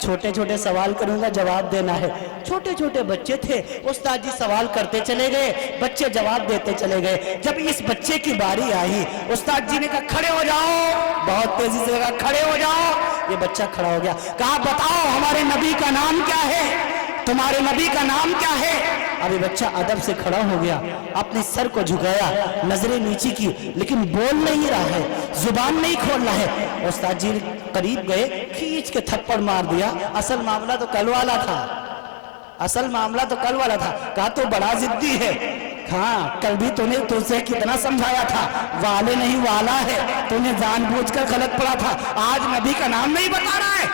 چھوٹے چھوٹے سوال کروں گا، جواب دینا ہے۔ چھوٹے چھوٹے بچے تھے، استاد جی سوال کرتے چلے گئے، بچے جواب دیتے چلے گئے۔ جب اس بچے کی باری آئی، استاد جی نے کہا کھڑے ہو جاؤ، بہت تیزی سے کہا کھڑے ہو جاؤ۔ یہ بچہ کھڑا ہو گیا، کہا بتاؤ ہمارے نبی کا نام کیا ہے، تمہارے نبی کا نام کیا ہے۔ اب یہ بچہ ادب سے کھڑا ہو گیا، اپنے سر کو جھکایا، نظریں نیچی کی، لیکن بول نہیں رہا ہے، زبان نہیں کھول رہا ہے۔ استاد جی قریب گئے، کھینچ کے تھپڑ مار دیا۔ اصل معاملہ تو کل والا تھا، کہا تو بڑا ضدی ہے، ہاں کل بھی تو نے تجھے کتنا سمجھایا تھا، والے نہیں والا ہے، تو نے جان بوجھ کر غلط پڑھا تھا، آج نبی کا نام نہیں بتا رہا ہے۔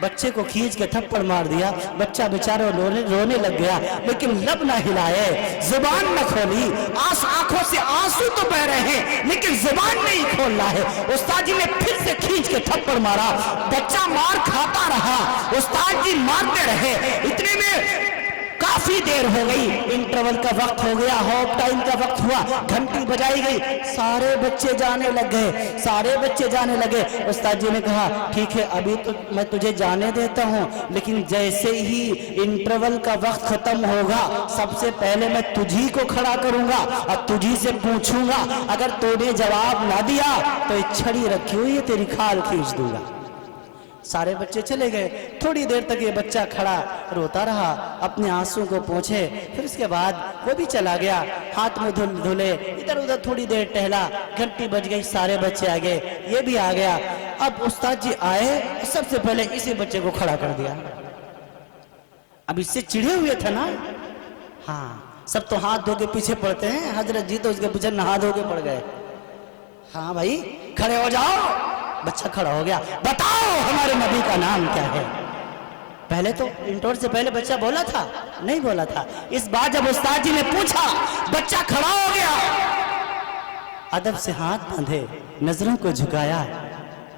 بچے کو کھینچ کے تھپڑ مار دیا، بچہ بیچارہ رونے لگ گیا، لیکن لب نہ ہلائے، زبان نہ کھولی، آنکھوں سے آنسو تو بہ رہے ہیں لیکن زبان نہیں کھول رہا ہے۔ استاد جی نے پھر سے کھینچ کے تھپڑ مارا، بچہ مار کھاتا رہا، استاد جی مارتے رہے، اتنے میں کافی دیر ہو گئی، انٹرول کا وقت ہو گیا، ہاف ٹائم کا وقت ہوا، گھنٹی بجائی گئی، سارے بچے جانے لگے۔ استاد جی نے کہا ٹھیک ہے ابھی تو میں تجھے جانے دیتا ہوں، لیکن جیسے ہی انٹرول کا وقت ختم ہوگا سب سے پہلے میں تجھی کو کھڑا کروں گا اور تجھی سے پوچھوں گا، اگر تو نے جواب نہ دیا تو یہ چھڑی رکھی ہوئی ہے تیری کھال کھینچ دوں گا۔ سارے بچے چلے گئے، تھوڑی دیر تک یہ بچہ کھڑا روتا رہا، اپنے آنسو کو پوچھے، پھر اس کے بعد وہ بھی چلا گیا، ہاتھ منہ دھلے، ادھر ادھر تھوڑی دیر ٹہلا، گھنٹی بج گئی، سارے بچے آ گئے، یہ بھی آ گیا۔ اب استاد جی آئے، سب سے پہلے اسی بچے کو کھڑا کر دیا۔ اب اس سے چڑھے ہوئے تھے نا، ہاں سب تو ہاتھ دھو کے پیچھے پڑتے ہیں، حضرت جی تو اس کے پیچھے نہا دھو کے پڑ گئے۔ ہاں بھائی کھڑے ہو جاؤ، بچہ کھڑا ہو گیا، بتاؤ ہمارے نبی کا نام کیا ہے۔ پہلے تو انٹر سے پہلے بچہ بولا تھا نہیں بولا تھا، اس بار جب استاد جی نے پوچھا بچہ کھڑا ہو گیا، ادب سے ہاتھ باندھے، نظروں کو جھکایا،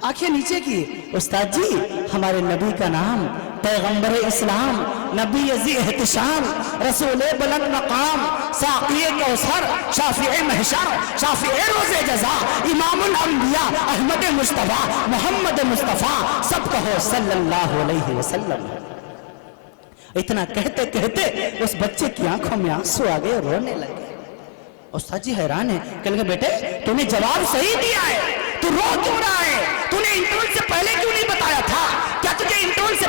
آنکھیں نیچے کی، استاد جی ہمارے نبی کا نام، پیغمبر اسلام، نبی عزی احتشام، رسول بلند مقام، ساقی کوثر، شافع محشر، شافع روز جزا، امام الانبیاء، احمد مصطفیٰ، محمد مصطفیٰ، سب کہو صلی اللہ علیہ وسلم۔ اتنا کہتے کہتے اس بچے کی آنکھوں میں آنسو آ گئے، رونے لگے۔ استاد جی حیران ہے، کہنے لگے بیٹے تو نے جواب صحیح دیا ہے، تو رو کیوں رہا ہے، تو نے انٹرول سے پہلے کیوں نہیں بتایا تھا، کیا تجھے انٹرول سے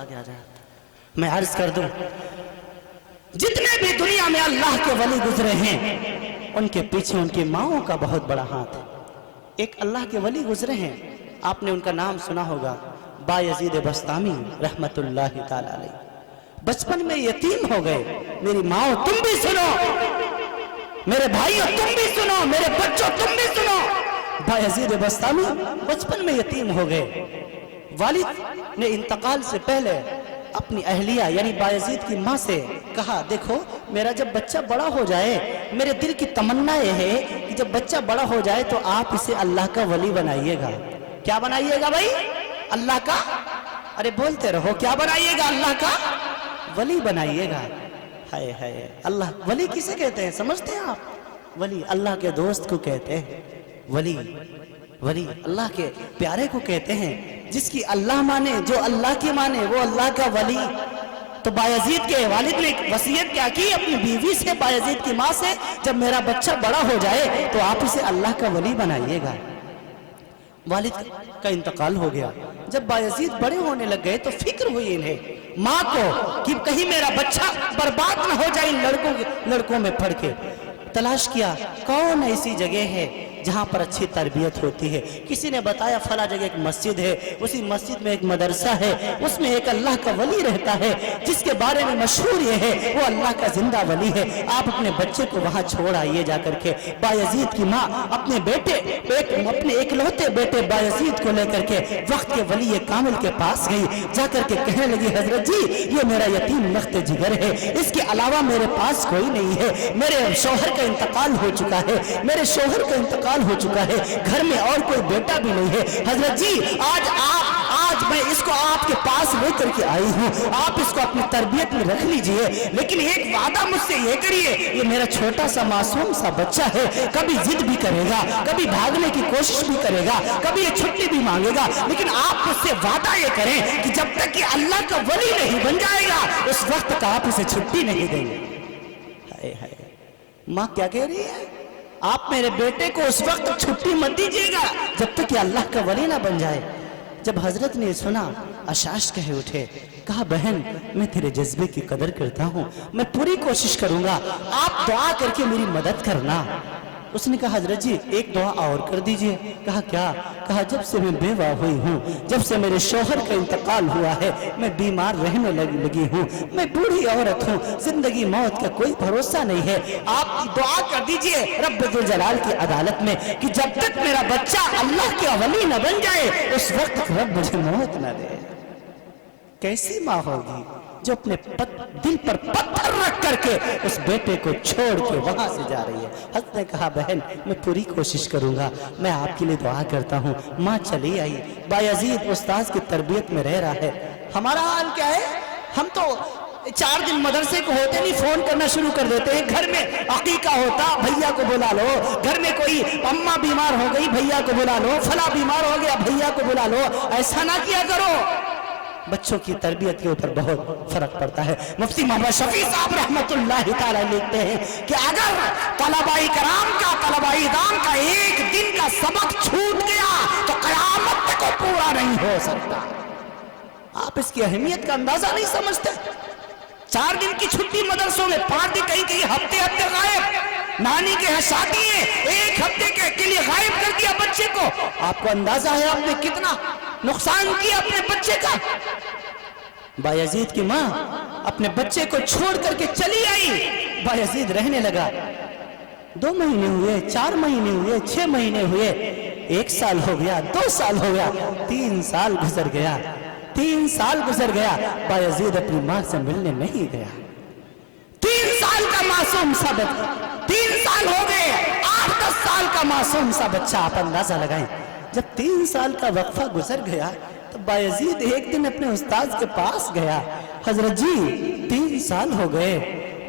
آگے آ جائے. میں عرض کر دوں جتنے بھی دنیا میں اللہ کے ولی گزرے ہیں ان کے پیچھے ان کی ماؤں کا بہت بڑا ہاتھ ہے. ایک اللہ کے ولی گزرے ہیں, آپ نے ان کا نام سنا ہوگا, بایزید بسطامی رحمت اللہ تعالی علیہ. بچپن میں یتیم ہو گئے. میری ماؤں تم بھی سنو, میرے بھائیوں تم بھی سنو, میرے بچوں تم بھی سنو. بایزید بسطامی بچپن میں یتیم ہو گئے. والد نے انتقال سے پہلے اپنی اہلیہ یعنی بایزید کی ماں سے کہا, دیکھو میرا جب بچہ بڑا ہو جائے, میرے دل کی تمنا یہ ہے کہ جب بچہ بڑا ہو جائے تو آپ اسے اللہ کا ولی بنائیے گا. کیا بنائیے گا بھائی؟ اللہ کا, ارے بولتے رہو, کیا بنائیے گا؟ اللہ کا ولی بنائیے گا. ہائے ہائے, اللہ ولی کسے کہتے ہیں سمجھتے ہیں آپ؟ ولی اللہ کے دوست کو کہتے ہیں. ولی ولی اللہ کے پیارے کو کہتے ہیں, جس کی اللہ مانے, جو اللہ کی مانے وہ اللہ کا ولی. تو بایزید کے والد نے وصیت کیا کی اپنی بیوی سے, بایزید کی ماں سے, جب میرا بچہ بڑا ہو جائے تو آپ اسے اللہ کا ولی بنائیے گا. والد کا انتقال ہو گیا. جب بایزید بڑے ہونے لگ گئے تو فکر ہوئی انہیں ماں کو کہ کہیں میرا بچہ برباد نہ ہو جائے ان لڑکوں میں پڑھ کے. تلاش کیا کون ایسی جگہ ہے جہاں پر اچھی تربیت ہوتی ہے. کسی نے بتایا فلاں جگہ ایک مسجد ہے, اسی مسجد میں ایک مدرسہ ہے, اس میں ایک اللہ کا ولی رہتا ہے جس کے بارے میں مشہور یہ ہے وہ اللہ کا زندہ ولی ہے, آپ اپنے بچے کو وہاں چھوڑ آئیے جا کر کے. بایزید کی ماں اپنے بیٹے اپنے اکلوتے بیٹے بایزید کو لے کر کے وقت کے ولی کامل کے پاس گئی. جا کر کے کہنے لگی, حضرت جی یہ میرا یتیم لخت جگر ہے, اس کے علاوہ میرے پاس کوئی نہیں ہے, میرے شوہر کا انتقال ہو چکا ہے, میرے شوہر کا انتقال ہو چکا ہے, گھر میں اور کوئی بیٹا بھی نہیں ہے. حضرت جی آج میں اس کو آپ کے پاس لے کر کے آئی ہوں, آپ اس کو اپنی تربیت میں رکھ لیجئے, لیکن ایک وعدہ مجھ سے یہ کریے, یہ میرا چھوٹا سا معصوم سا بچہ ہے, کبھی ضد بھی کرے گا, کبھی بھاگنے کی کوشش بھی کرے گا, کبھی یہ چھٹی بھی مانگے گا, لیکن آپ مجھ سے وعدہ یہ کریں کہ جب تک کہ اللہ کا ولی نہیں بن جائے گا اس وقت تک آپ اسے چھٹی نہیں دیں گے. ہائے ہائے, ماں کیا کہہ رہی ہے؟ آپ میرے بیٹے کو اس وقت تک چھٹی مت دیجیے گا جب تک کہ اللہ کا ولی نہ بن جائے. جب حضرت نے سنا اشاش کہے اٹھے, کہا بہن میں تیرے جذبے کی قدر کرتا ہوں, میں پوری کوشش کروں گا, آپ دعا کر کے میری مدد کرنا. اس نے کہا حضرت جی ایک دعا اور کر دیجئے. کہا کیا؟ کہا جب سے میں بیوہ ہوئی ہوں, جب سے میرے شوہر کا انتقال ہوا ہے, میں بیمار رہنے لگی ہوں, میں بوڑھی عورت ہوں, زندگی موت کا کوئی بھروسہ نہیں ہے, آپ دعا کر دیجئے رب ذوالجلال کی عدالت میں کہ جب تک میرا بچہ اللہ کے ولی نہ بن جائے اس وقت تک رب مجھے موت نہ دے. کیسی ماں ہوگی جو اپنے دل پر پتھر رکھ کر کے اس بیٹے کو چھوڑ کے وہاں سے جا رہی ہے. حضرت نے کہا بہن میں پوری کوشش کروں گا, میں آپ کے لیے دعا کرتا ہوں. ماں چلی آئی. بایزید استاذ کی تربیت میں رہ رہا ہے. ہمارا حال کیا ہے, ہم تو 4 دن مدرسے کو ہوتے نہیں فون کرنا شروع کر دیتے ہیں. گھر میں عقیقہ ہوتا بھیا کو بلا لو, گھر میں کوئی اماں بیمار ہو گئی بھیا کو بلا لو, فلاں بیمار ہو گیا بھیا کو بلا لو. ایسا نہ کیا کرو. بچوں کی تربیت کے اوپر بہت فرق پڑتا ہے. مفتی محمد شفیع صاحب رحمت اللہ تعالی لکھتے ہیں کہ اگر طلباء کرام کا طلباء دام کا ایک دن کا سبق چھوٹ گیا تو قیامت تک پورا نہیں ہو سکتا. آپ اس کی اہمیت کا اندازہ نہیں سمجھتے. 4 دن کی چھٹی مدرسوں میں, 5 دن کہیں ہفتے غائب, نانی کے شادی ہے 1 ہفتے کے لیے غائب کر دیا بچے کو. آپ کو اندازہ ہے آپ نے کتنا نقصان کیا اپنے بچے کا. بایزید کی ماں اپنے بچے کو چھوڑ کر کے چلی آئی. بایزید رہنے لگا. 2 مہینے ہوئے, 4 مہینے ہوئے, 6 مہینے ہوئے, 1 سال ہو گیا, 2 سال ہو گیا, 3 سال گزر گیا. 3 سال گزر گیا, بایزید اپنی ماں سے ملنے نہیں گیا. 3 سال کا معصوم سا بچہ, 3 سال ہو گئے, 8-10 سال کا معصوم سا بچہ. آپ اندازہ لگائیں جب 3 سال کا وقفہ گزر گیا تو بایزید ایک دن اپنے استاذ کے پاس گیا. حضرت جی 3 سال ہو گئے,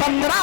15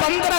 15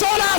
16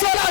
16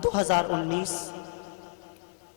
2019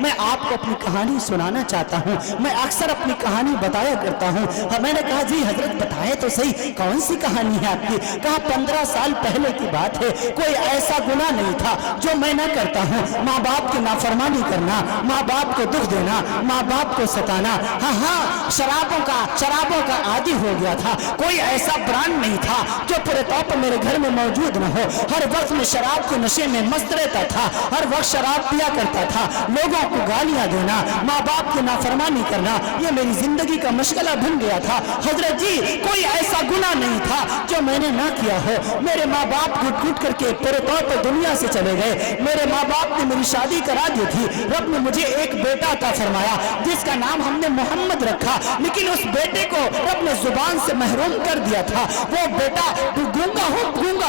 میں آپ کو اپنی کہانی سنانا چاہتا ہوں۔ میں اکثر اپنی کہانی بتایا کرتا ہوں۔ میں نے کہا جی حضرت بتائے تو صحیح کون سی کہانی ہے آپ کی؟ کہا 15 سال پہلے کی بات ہے، کوئی ایسا گناہ نہیں تھا جو میں نہ کرتا ہوں۔ ماں باپ کی نافرمانی کرنا، ماں باپ کو دکھ دینا، ماں باپ کو ستانا، ہاں شرابوں کا عادی ہو گیا تھا۔ کوئی ایسا برانڈ نہیں تھا جو پورے طور پر میرے گھر میں موجود نہ ہو۔ ہر وقت میں شراب کے نشے میں مست رہتا تھا، ہر وقت شراب پیا کرتا تھا، لوگوں کو گالیاں دینا، ماں باپ کی نافرمانی کرنا، یہ میری زندگی کا مشغلہ بن گیا تھا۔ حضرت جی کوئی ایسا گناہ نہیں تھا جو میں نے نہ کیا ہو۔ میرے ماں باپ گھٹ گھٹ کر کے پورے طور پر دنیا سے چلے گئے۔ میرے ماں باپ نے میری شادی کرا دی تھی، رب نے مجھے ایک بیٹا عطا فرمایا جس کا نام ہم نے محمد رکھا، لیکن اس بیٹے کو رب نے زبان سے محروم کر دیا تھا۔ وہ بیٹا گونگا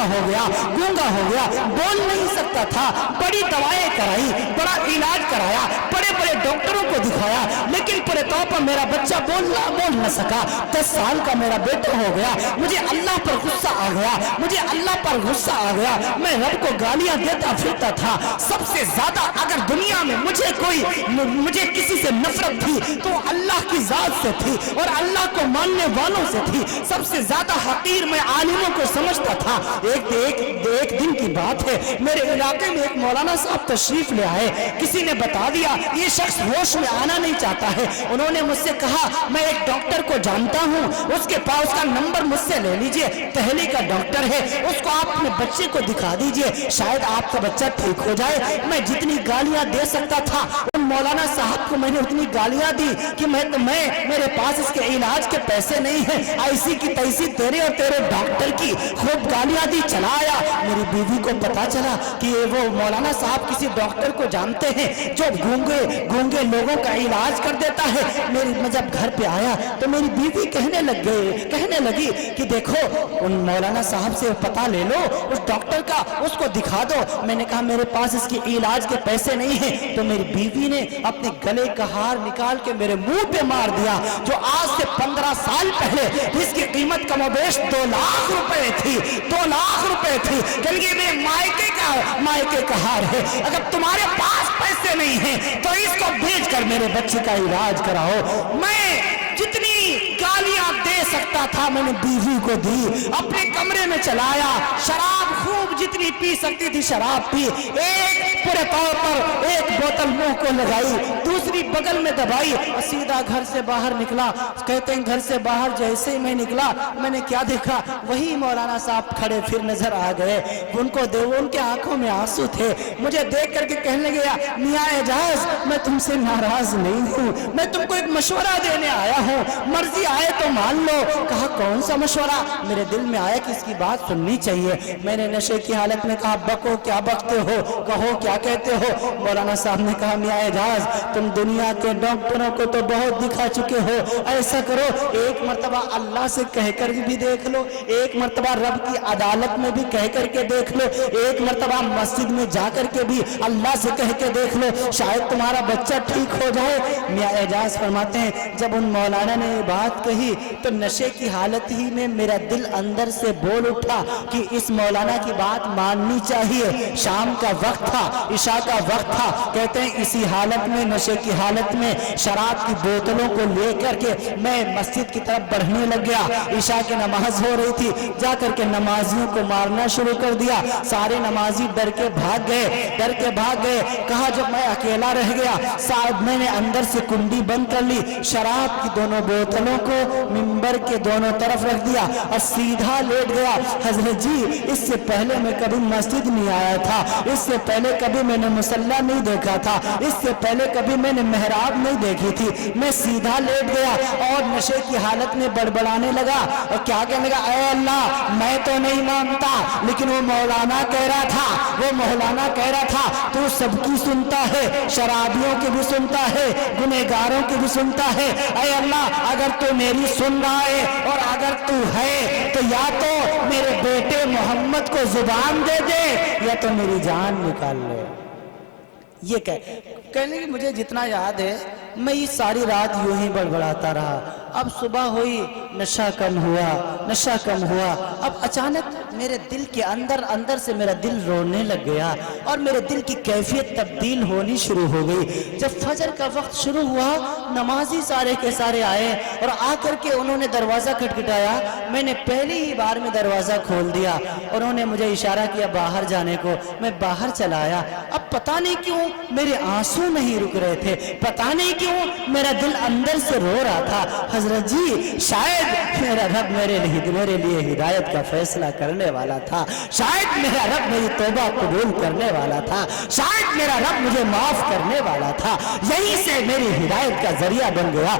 ہو گیا، بول نہیں سکتا تھا۔ بڑی دوائیں کرائی، بڑا علاج کرایا، بڑے بڑے ڈاکٹروں کو دکھایا، لیکن پورے طور پر میرا بچہ بول نہ سکا۔ 10 سال کا میرا بیٹا ہو گیا، مجھے اللہ پر غصہ آ گیا، میں رب کو گالیاں دیتا پھرتا تھا۔ سب سے زیادہ اگر دنیا میں مجھے کسی سے نفرت تھی تو اللہ کی ذات سے تھی اور اللہ کو ماننے والوں سے تھی۔ سب سے زیادہ حقیر میں عالموں کو سمجھتا تھا۔ ایک دن کی بات ہے، میرے علاقے میں ایک مولانا صاحب تشریف لے آئے۔ کسی نے بتا دیا یہ شخص ہوش میں آنا نہیں چاہتا ہے۔ انہوں نے مجھ سے کہا میں ایک ڈاکٹر کو جانتا ہوں، اس کے پاس اس کا نمبر مجھ سے لے لیجئے، دہلی کا ڈاکٹر ہے، اس کو آپ اپنے بچے کو دکھا دیجئے، شاید آپ کا بچہ ٹھیک ہو جائے۔ میں جتنی گالیاں دے سکتا تھا ان مولانا صاحب کو میں نے اتنی گالیاں دی کہ میرے پاس اس کے علاج کے پیسے نہیں ہیں، ایسی کی تیسی تیرے اور تیرے ڈاکٹر کی خوب گالیاں دی۔ چلا آیا، میری بیوی کو پتا چلا کہ وہ مولانا صاحب کسی ڈاکٹر کو جانتے ہیں جو گونگے لوگوں کا علاج کر دیتا ہے۔ میں جب گھر پہ آیا تو میری بیوی کہنے لگی کہ دیکھو ان مولانا صاحب سے پتا لے لو، اس ڈاکٹر کا، اس کو دکھا دو۔ میں نے کہا میرے پاس اس کی علاج کے پیسے نہیں ہیں، تو میری بیوی نے اپنے گلے کا ہار نکال کے میرے منہ پہ مار دیا، جو آج سے 15 سال پہلے جس کی قیمت کم و بیش 2 لاکھ روپے تھی، 2 لاکھ روپے تھی۔ کہ میرے مائکے کا ہار ہے، اگر تمہارے پاس پیسے نہیں ہیں تو اس کو بھیج کر میرے بچے کا علاج کراؤ۔ میں جتنی گالیاں دے سکتا تھا میں نے بیوی کو دی، اپنے کمرے میں چلایا، شراب خوب جتنی پی سکتی تھی شراب پی، ایک پورے طور پر ایک بوتل منہ کو لگائی، دوسری بغل میں دبائی، سیدھا گھر سے باہر نکلا۔ کہتے ہیں گھر سے باہر جیسے ہی میں نکلا میں نے کیا دیکھا، وہی مولانا صاحب کھڑے پھر نظر آ گئے۔ ان کے آنکھوں میں آنسو تھے، مجھے دیکھ کر کے کہنے لگا میاں اعجاز میں تم سے ناراض نہیں ہوں، میں تم کو ایک مشورہ دینے آیا ہوں، مرضی آئے تو مان لو۔ کہا کون سا مشورہ؟ میرے دل میں آیا کہ اس کی بات سننی چاہیے۔ میں نے نشے کی حالت میں کہا بکو کیا بکتے ہو، کہو کیا کہتے ہو؟ مولانا صاحب نے کہا میاں اعجاز تم دنیا کے ڈاکٹروں کو تو بہت دکھا چکے ہو، ایسا کرو ایک مرتبہ اللہ سے کہہ کر بھی دیکھ لو، ایک مرتبہ رب کی عدالت میں بھی کہہ کر کے دیکھ لو، ایک مرتبہ مسجد میں جا کر کے بھی اللہ سے کہہ کے دیکھ لو، شاید تمہارا بچہ ٹھیک ہو جائے۔ میاں اعجاز فرماتے ہیں جب ان مولانا نے یہ بات کہی تو نشے کی حالت ہی میں میرا دل اندر سے بول اٹھا کہ اس مولانا کی بات ماننی چاہیے۔ شام کا وقت تھا، عشاء کا وقت تھا، کہتے ہیں اسی حالت میں نشے کی حالت میں شراب کی بوتلوں کو لے کر کے میں مسجد کی طرف بڑھنے لگ گیا۔ عشاء کی نماز ہو رہی تھی، جا کر کے نمازیوں کو مارنا شروع کر دیا، سارے نمازی ڈر کے بھاگ گئے۔ کہا جب میں اکیلا رہ گیا صاحب میں نے اندر سے کنڈی بند کر لی، شراب کی دونوں بوتلوں کو منبر کے دونوں طرف رکھ دیا اور سیدھا لیٹ گیا۔ حضرت جی اس سے پہلے میں کبھی مسجد نہیں آیا تھا، اس سے پہلے کبھی میں نے مصلی نہیں دیکھا تھا، اس سے پہلے کبھی میں نے محراب نہیں دیکھی تھی۔ میں سیدھا لیٹ گیا اور نشے کی حالت میں بڑبڑانے لگا اور کیا کہنے لگا، اے اللہ میں تو نہیں مانتا لیکن وہ مولانا کہہ رہا تھا تو سب کی سنتا ہے، شرابیوں کی بھی سنتا ہے، گنہگاروں کی بھی سنتا ہے۔ اے اللہ اگر تو میری سن رہا ہے اور اگر تو ہے تو یا تو میرے بیٹے محمد کو زبان دے دے یا تو میری جان نکال لے۔ یہ کہنے کی مجھے جتنا یاد ہے میں یہ ساری رات یوں ہی بڑبڑاتا رہا، اب صبح ہوئی، نشہ کم ہوا، نشہ کم ہوا. اب اچانک میرے دل کے اندر سے میرا دل رونے لگ گیا اور میرے دل کی کیفیت تبدیل ہونی شروع ہو گئی. جب فجر کا وقت شروع ہوا، نمازی سارے کے سارے آئے اور آ کر کے انہوں نے دروازہ کھٹکھٹایا. میں نے پہلی ہی بار میں دروازہ کھول دیا. انہوں نے مجھے اشارہ کیا باہر جانے کو. میں باہر چلا آیا. اب پتہ نہیں کیوں میرے آنسو نہیں رک رہے تھے، پتہ نہیں کیوں میرا دل اندر سے رو رہا تھا. حضرت جی شاید میرا رب میرے لیے ہدایت کا فیصلہ کرنے والا تھا، شاید میرا رب میری توبہ قبول کرنے والا تھا، شاید میرا رب مجھے معاف کرنے والا تھا. یہیں سے میری ہدایت کا ذریعہ بن گیا.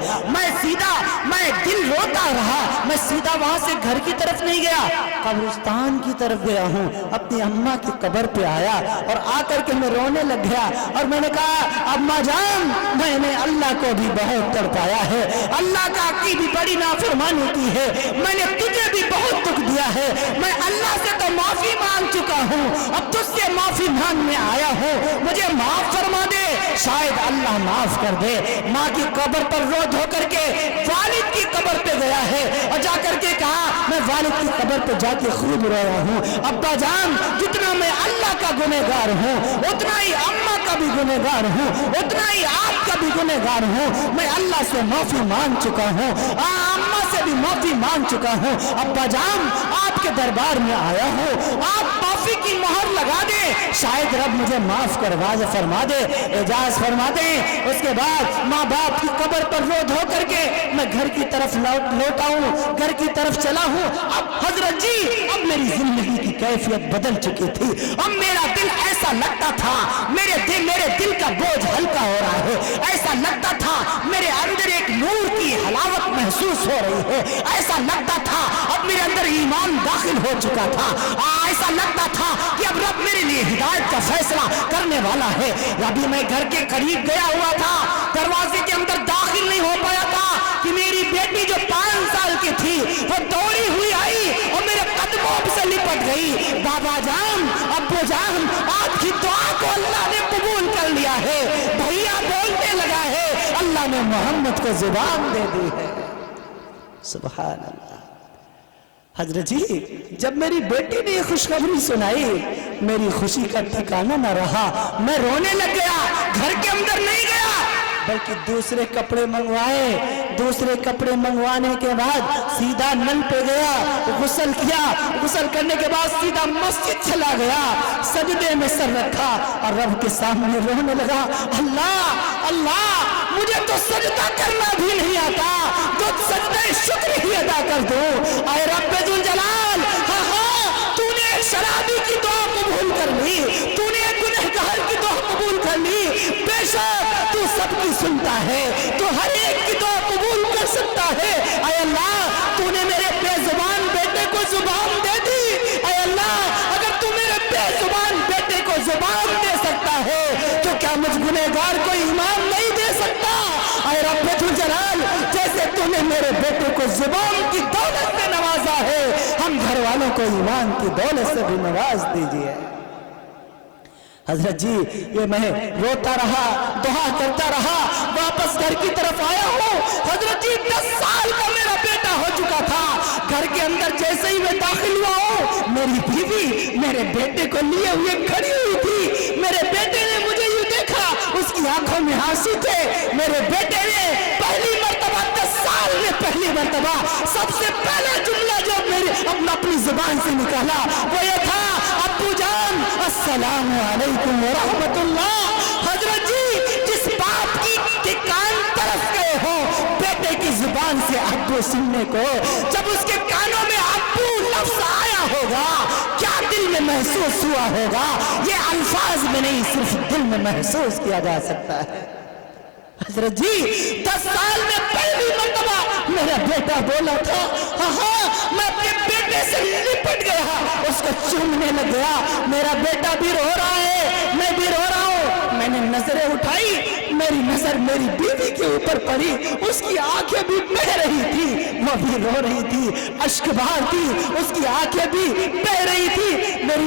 میں دل روتا رہا. میں سیدھا وہاں سے گھر کی طرف نہیں گیا، قبرستان کی طرف گیا ہوں. اپنی اماں کی قبر پہ آیا اور آ کر کے میں رونے لگ گیا اور میں نے کہا اماں جان، میں نے اللہ کو بھی بہت تڑپایا ہے، اللہ کا کی بھی بڑی نافرمانی کی ہے، میں نے تجھے بھی بہت دکھ دیا ہے. میں اللہ سے تو معافی مانگ چکا ہوں، اب تجھ سے معافی مانگنے آیا ہوں، مجھے معاف فرما دے. شاید اللہ معاف کر دے. ماں کی قبر پر رو دھو کر کے والد کی قبر پہ گیا ہے اور جا کر کے کہا میں والد کی قبر پہ جا کے خوب رویا ہوں. ابا جان، جتنا میں اللہ کا گنہگار ہوں اتنا ہی اماں کا بھی گنہگار ہوں، اتنا ہی آپ کا بھی گنہگار ہوں. میں اللہ سے معافی مانگ چکا ہوں، اماں سے بھی معافی مانگ چکا ہوں. ابا جان آپ کے دربار میں آیا ہوں، آپ معافی کی مہر لگا دیں، شاید رب مجھے معاف فرما دے، اجازت فرما دیں. اس کے بعد ماں باپ کی قبر پر رو دھو کر کے میں گھر کی طرف لوٹا ہوں، گھر کی طرف چلا ہوں. اب حضرت جی اب میری زندگی کی کیفیت بدل چکی تھی. اب میرا دل ایسا لگتا تھا میرے دل کا بوجھ ہلکا ہو رہا ہے. ایسا لگتا تھا میرے اندر ایک نور کی حلاوت محسوس ہو رہی ہے. ایسا لگتا تھا اب میرے اندر ایمان داخل ہو چکا تھا. ایسا لگتا تھا کہ اب رب میرے لیے ہدایت کا فیصلہ کرنے والا ہے. ابھی میں گھر کے قریب گیا ہوا تھا، دروازے کے اندر داخل نہیں ہو پایا تھا کہ میری بیٹی جو 5 سال کی تھی وہ دوڑی ہوئی آئی اور میرے قدموں سے لپٹ گئی. بابا جان، ابو جان، آپ کی دعا کو اللہ نے قبول کر لیا ہے. بھیا بولنے لگا ہے، اللہ نے محمد کو زبان دے دی ہے. سبحان اللہ. حضرت جی جب میری بیٹی نے یہ خوشخبری سنائی، میری خوشی کا ٹھکانہ نہ رہا. میں رونے لگ گیا. گھر کے اندر نہیں گیا بلکہ دوسرے کپڑے منگوائے. دوسرے کپڑے منگوانے کے بعد سیدھا نل پہ گیا، غسل کیا. غسل کرنے کے بعد سیدھا مسجد چلا گیا، سجدے میں سر رکھا اور رب کے سامنے رونے لگا. اللہ مجھے تو سجدہ کرنا بھی نہیں آتا، تو سجدہ شکر ہی ادا کر دو. اے رب ذوالجلال، تو نے شرابی کی دعا قبول کر لی، تو نے گنہگار کی دعا قبول کر لی. بے شک تو سب کی سنتا ہے، تو ہر ایک کی دعا قبول کر سکتا ہے. اے اللہ تو نے میرے بے زبان بیٹے کو زبان دے دی. اے اللہ اگر تو میرے بے زبان بیٹے کو زبان دے سکتا ہے تو کیا مجھ گنہگار کو ایمان نہیں دے سکتا؟ اے رب ذوالجلال، جیسے تو نے میرے بیٹے کو زبان کی دولت سے نوازا ہے، ہم گھر والوں کو ایمان کی دولت سے بھی نواز دیجیے. حضرت جی یہ میں روتا رہا، دعا کرتا رہا، واپس گھر کی طرف آیا ہوں. حضرت جی 10 سال کا میرا بیٹا ہو چکا تھا. گھر کے اندر جیسے ہی میں داخل ہوا ہوں، میری بیوی میرے بیٹے کو لیے ہوئے کھڑی ہوئی تھی. میرے بیٹے نے مجھے یوں دیکھا، اس کی آنکھوں میں آنسو تھے. میرے بیٹے نے پہلی مرتبہ 10 سال میں پہلی مرتبہ سب سے پہلا جملہ جو اپنی زبان سے نکالا وہ یہ تھا، ابو جان السلام علیکم ورحمت اللہ. حضرت جی جس باپ کی کان طرف گئے ہو بیٹے کی زبان سے ابو سننے کو، جب اس کے کانوں میں ابو لفظ آیا ہوگا کیا دل میں محسوس ہوا ہوگا، یہ الفاظ میں نہیں صرف دل میں محسوس کیا جا سکتا ہے. حضرت جی 10 سال میں پہلی مرتبہ میرا بیٹا بولا تھا. میں اپنے بیٹے سے لپٹ گیا، اس کو چومنے لگ گیا. میرا بیٹا بھی رو رہا ہے، میں بھی رو رہا ہوں. میں نے نظریں اٹھائی، میری نظر میری بیوی کے اوپر پڑی. اس کی آنکھیں بھی بہ رہی تھی، وہ بھی رو رہی تھی، اشک بہار تھی، اس کی آنکھیں بھی بہ رہی تھی. میری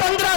15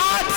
8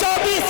24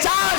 4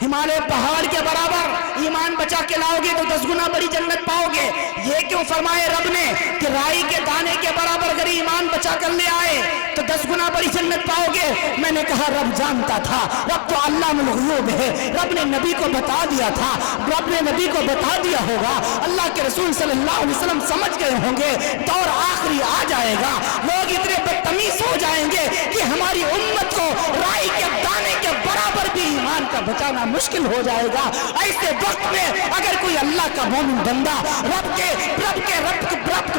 ہمالیہ پہاڑ کے برابر ایمان بچا کے لاؤ گے تو 10 گنا بڑی جنت پاؤ گے. یہ کیوں فرمائے رب نے کہ رائی کے دانے کے برابر اگر ایمان بچا کر لے آئے تو 10 گنا بڑی جنت پاؤ گے؟ میں نے کہا رب جانتا تھا، رب تو علام الغیوب ہے، رب نے نبی کو بتا دیا تھا، رب نے نبی کو بتا دیا ہوگا. اللہ کے رسول صلی اللہ علیہ وسلم سمجھ گئے ہوں گے دور آخری آ جائے گا، لوگ اتنے بدتمیز ہو جائیں گے کہ ہماری امت کو رائی کے دانے کے برابر بھی ایمان کا بچانا مشکل ہو جائے گا. ایسے وقت میں اگر کوئی اللہ کا مومن بندہ رب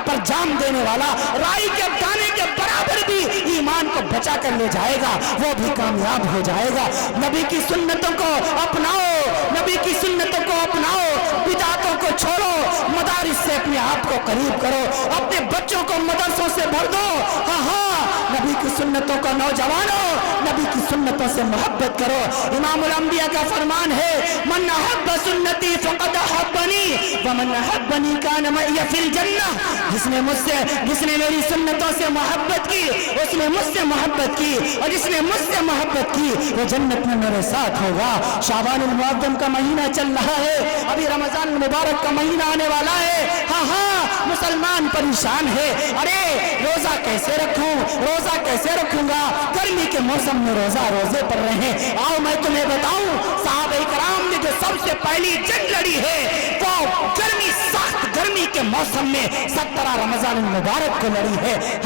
پر جان دینے والا رائی کے دانے کے برابر بھی ایمان کو بچا کر لے جائے گا، وہ بھی کامیاب ہو جائے گا. نبی کی سنتوں کو اپناؤ، نبی کی سنتوں کو اپناؤ، بدعتوں کو چھوڑو، مدارس سے اپنے آپ کو قریب کرو، اپنے بچوں کو مدرسوں سے بھر دو. نبی کی سنتوں کو نوجوانوں نبی کی سنتوں سے محبت کرو. امام الانبیاء کا فرمان ہے من احب سنتی فقد احبنی ومن احبنی کان معی فی الجنہ. جس نے میری سنتوں سے محبت کی اس نے مجھ سے محبت کی، اور جس نے مجھ سے محبت کی وہ جنت میں میرے ساتھ ہوگا. شعبان المعظم کا مہینہ چل رہا ہے، ابھی رمضان المبارک کا مہینہ آنے والا ہے. مسلمان پریشان ہے، ارے روزہ کیسے رکھوں، روزہ کیسے رکھوں گا؟ گرمی کے موسم میں روزے پر رہے. آؤ میں تمہیں بتاؤں صحابہ کرام نے جو سب سے پہلی جنگ لڑی ہے وہ سخت گرمی کے موسم میں 17 رمضان المبارک کو لڑی ہے.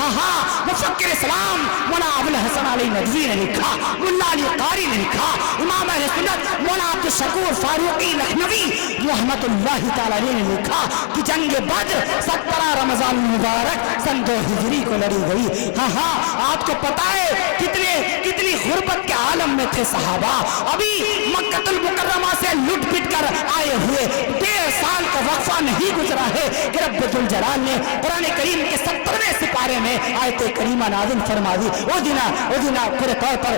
مفکر اسلام مولانا ابوالحسن علی ندوی نے لکھا، ملا علی قاری نے لکھا، امام اہل سنت مولانا عبدالشکور فاروقی لکھنوی رحمت اللہ تعالی علیہ نے لکھا کہ جنگ بدر 17 رمضان المبارک سن 2 ہجری کو لڑی گئی. آپ کو پتا ہے کتنی غربت کے عالم میں تھے صحابہ. ابھی مکہ المکرمہ سے لٹ پٹ کر آئے ہوئے 1.5 سال کا وقفہ نہیں گزرا ہے کہ رب ذوالجلال نے قرآن کریم کے 70ویں سپارے میں آیت کریمہ نازل فرما دی. اذن پورے طور پر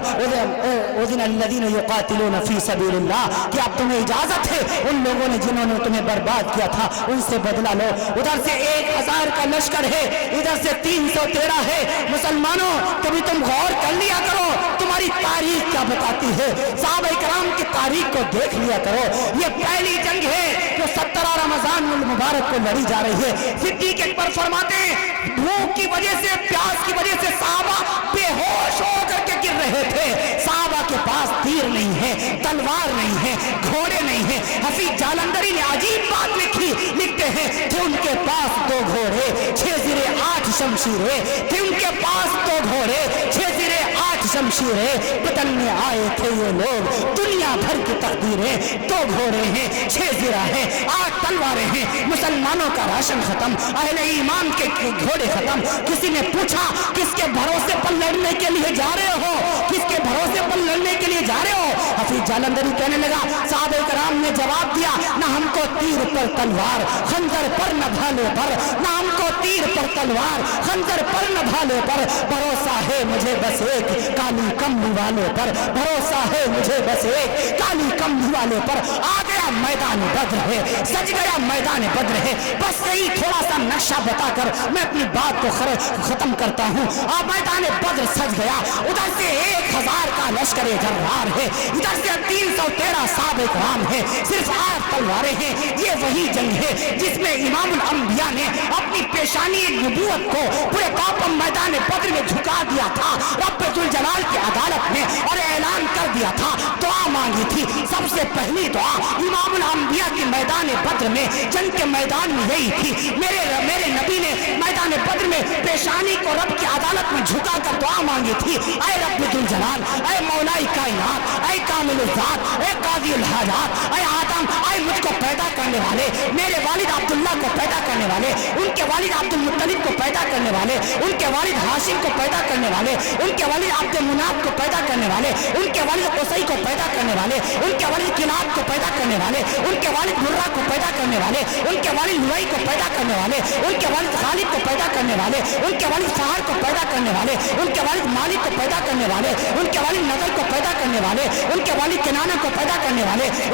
اذن الذین یقاتلون فی سبیل اللہ، کہ اب تمہیں اجازت ہے ان لوگوں نے جنہوں نے تمہیں برباد کیا تھا ان سے بدلہ لو. ادھر سے 1000 کا لشکر ہے، ادھر سے 313 ہے. مسلمانوں کبھی تم غور کر لیا کرو تمہاری تاریخ کیا بتاتی ہے، صحابہ کرام کی تاریخ کو دیکھ لیا کرو. یہ پہلی جنگ ہے جو 17 رمضان المبارک کو لڑی جا رہی ہے. صدیق اکبر فرماتے ہیں بھوک کی وجہ سے، پیاس کی وجہ سے صحابہ بے ہوش ہو کر کے گر رہے تھے. صحابہ کے پاس تیر نہیں ہے، تلوار نہیں ہے، گھوڑے نہیں ہے. حفیظ جالندری نے عجیب بات لکھتے ہیں کہ ان کے پاس 2 گھوڑے 6 زرے 8 شمشیریں تھے، ان کے پاس 2 گھوڑے 6 زرے 8 شمشیریں بدلنے آئے تھے یہ لوگ دنیا بھر کی تقدیریں. 2 گھوڑے ہیں، 6 زرہ ہیں، 8 تلواریں ہیں. مسلمانوں کا راشن ختم، اہل ایمان کے گھوڑے ختم. کسی نے پوچھا کس کے بھروسے پر لڑنے کے لیے جا رہے ہو، کس کے بھروسے پر لڑنے کے لیے جا رہے ہو؟ حفیظ جالندری کہنے لگا، صحابہ کرام نے جواب دیا نہ ہم کو تیر پر تلوار خنجر پر نہ بھالے پر، نہ ہم کو تیر پر تلوار خنجر پر نہ بھالے پر، بھروسہ ہے مجھے بس ایک کالی کملی والے پر، بھروسہ ہے مجھے بس ایک کالی کملی والے پر. آ گیا میدان بدر ہے، سج گیا میدان بدر ہے. بس یہی تھوڑا سا نقشہ بتا کر میں اپنی بات کو ختم کرتا ہوں. میدان بدر سج گیا، ادھر سے 1000 کا لشکر جرار ہے، ادھر سے 313 صحابہ کرام ہے، صرف 8 تلواریں ہیں. یہ وہی جنگ ہے جس میں امام الانبیاء نے اپنی پیشانی نبوت کو پورے پاپم میدان بدر میں جھکا دیا تھا رب ذوالجلال کی عدالت میں، اور اعلان کر دیا تھا، دعا مانگی تھی. سب سے پہلی دعا امام الانبیاء کی میدان بدر میں، جنگ کے میدان میں یہی تھی. میرے نبی نے میدان بدر میں پیشانی کو رب کی عدالت میں جھکا کر دعا مانگی تھی، اے رب ذوالجلال، اے مولائی کائنات، اے کامل الذات، اے قاضی الحاجات، اے آدم، اے مجھ کو پیدا کرنے والے، میرے والد عبداللہ کو پیدا کرنے والے، ان کے والد عبد المطلب کو پیدا کرنے والے، ان کے والد ہاشم کو پیدا کرنے والے، ان کے والد عبد مناف کو پیدا کرنے والے، ان کے والد قصی کو پیدا کرنے والے، ان کے والد کلاب کو پیدا کرنے والے، ان کے والد مرہ کو پیدا کرنے والے، ان کے والد لوئی کو پیدا کرنے والے، ان کے والد خالد کو پیدا کرنے والے، ان کے والد فہر کو پیدا کرنے والے، ان کے والد مالک کو پیدا کرنے والے، ان کے والد نظر کو پیدا کرنے والے، ان کے والد کنانہ کو پیدا کرنے والے،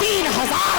3000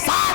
7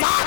7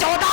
14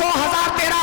2013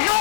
9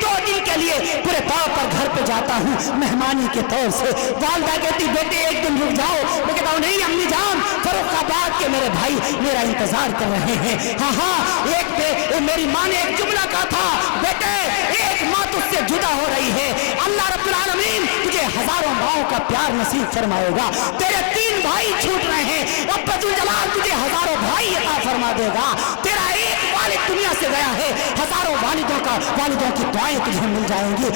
2 دن کے لیے پورے طور پر گھر پہ جاتا ہوں مہمانی کے طور سے. والدہ کہتی بیٹے ایک دن رک جاؤ. میں کہتا ہوں نہیں امی جان فروخ آباد کے میرے بھائی میرا انتظار کر رہے ہیں. میری ماں نے ایک جملہ کہا تھا بیٹے ایک ماں تجھ سے جدا ہو رہی ہے, اللہ رب العالمین تجھے ہزاروں ماؤں کا پیار نصیب فرمائے گا. تیرے 3 بھائی چھوٹ رہے ہیں, رب الجلال تجھے ہزاروں بھائی عطا فرما دے گا. تیرا ایک والد دنیا سے گیا ہے, ہزاروں والدوں کی دعائیں تجھے مل جائیں گی.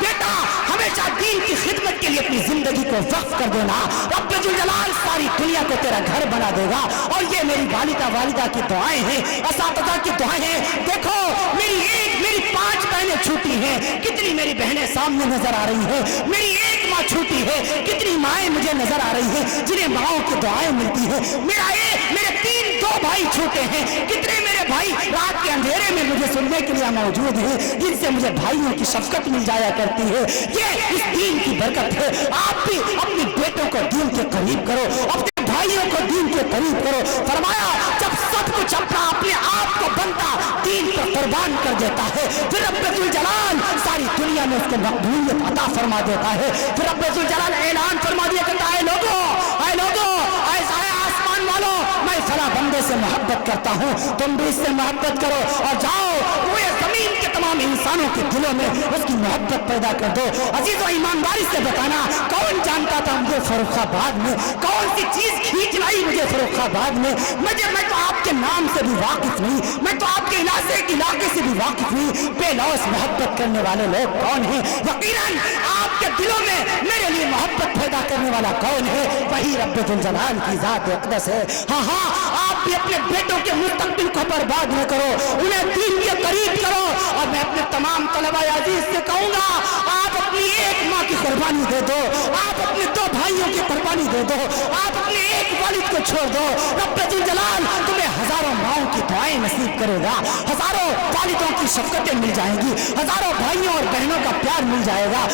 بیٹا ہمیشہ دین کی خدمت کے لیے اپنی زندگی کو وقف کر دینا, رب الجلال ساری دنیا کو تیرا گھر بنا دے گا. اور یہ میری والدہ کی دعائیں ہیں, اساتذہ کی دعائیں ہیں. دیکھو میری 5 بہنیں چھوٹی ہیں, کتنی میری بہنیں سامنے نظر آ رہی ہیں. میری ایک ماں چھوٹی ہے, کتنی مائیں مجھے نظر آ رہی ہیں جنہیں ماؤں کی دعائیں ملتی ہیں. میرے 2 بھائی چھوٹے ہیں, کتنے میرے بھائی رات کے اندھیرے میں مجھے سننے کے لیے موجود ہیں جن سے مجھے بھائیوں کی شفقت مل جایا کرتی ہے. یہ اس دین کی برکت ہے. آپ بھی اپنے بیٹوں کو دین کے قریب کرو, اپنے بھائیوں کو دین کے قریب کرو. فرمایا جب سب کچھ اپنے آپ کو بنتا دین پر قربان کر دیتا ہے پھر رب الجلال ساری دنیا میں اس کو مقبولیت عطا فرما دیتا ہے. پھر رب الجلال اعلان فرما دیا کرتا ہے اے لوگوں آسمان والوں میں فلاں بندے سے محبت کرتا ہوں, تم بھی اس سے محبت کرو اور جاؤ وہ زمین کے تمام انسانوں کے دلوں میں اس کی محبت پیدا کر دو. عزیز و ایمانداری سے بتانا کون جانتا تھا مجھے فروخ آباد میں کون سی چیز کھینچ لائی مجھے فروخ آباد میں. میں تو آپ کے نام سے بھی واقف نہیں, میں تو آپ کے علاقے سے بھی واقف نہیں. بے لوث محبت کرنے والے لوگ کون ہیں؟ یقیناً آپ کے دلوں میں میرے لیے محبت پیدا کرنے والا کون ہے؟ وہی رب الجلال کی ذات اقدس ہے. آپ بھی اپنے بیٹوں کے مستقبل کو برباد نہ کرو, انہیں دین کے قریب کرو. اور میں اپنے تمام طلبہ عزیز سے کہوں گا آپ اپنی ایک ماں کی قربانی دے دو, آپ اپنے 2 بھائیوں کی قربانی دے دو, آپ اپنے ایک والد کو چھوڑ دو. رب الجلال تمہیں ہزاروں ماؤں کی دعائیں نصیب کرے گا, ہزاروں والدوں کی شفقتیں مل جائیں گی, ہزاروں بھائیوں اور بہنوں کا پیار مل جائے گا.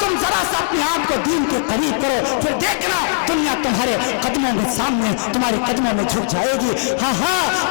تم ذرا سا اپنے آپ کو دین کے قریب کرو, پھر دیکھنا دنیا تمہارے قدموں میں سامنے تمہارے قدموں میں جھک جائے گی.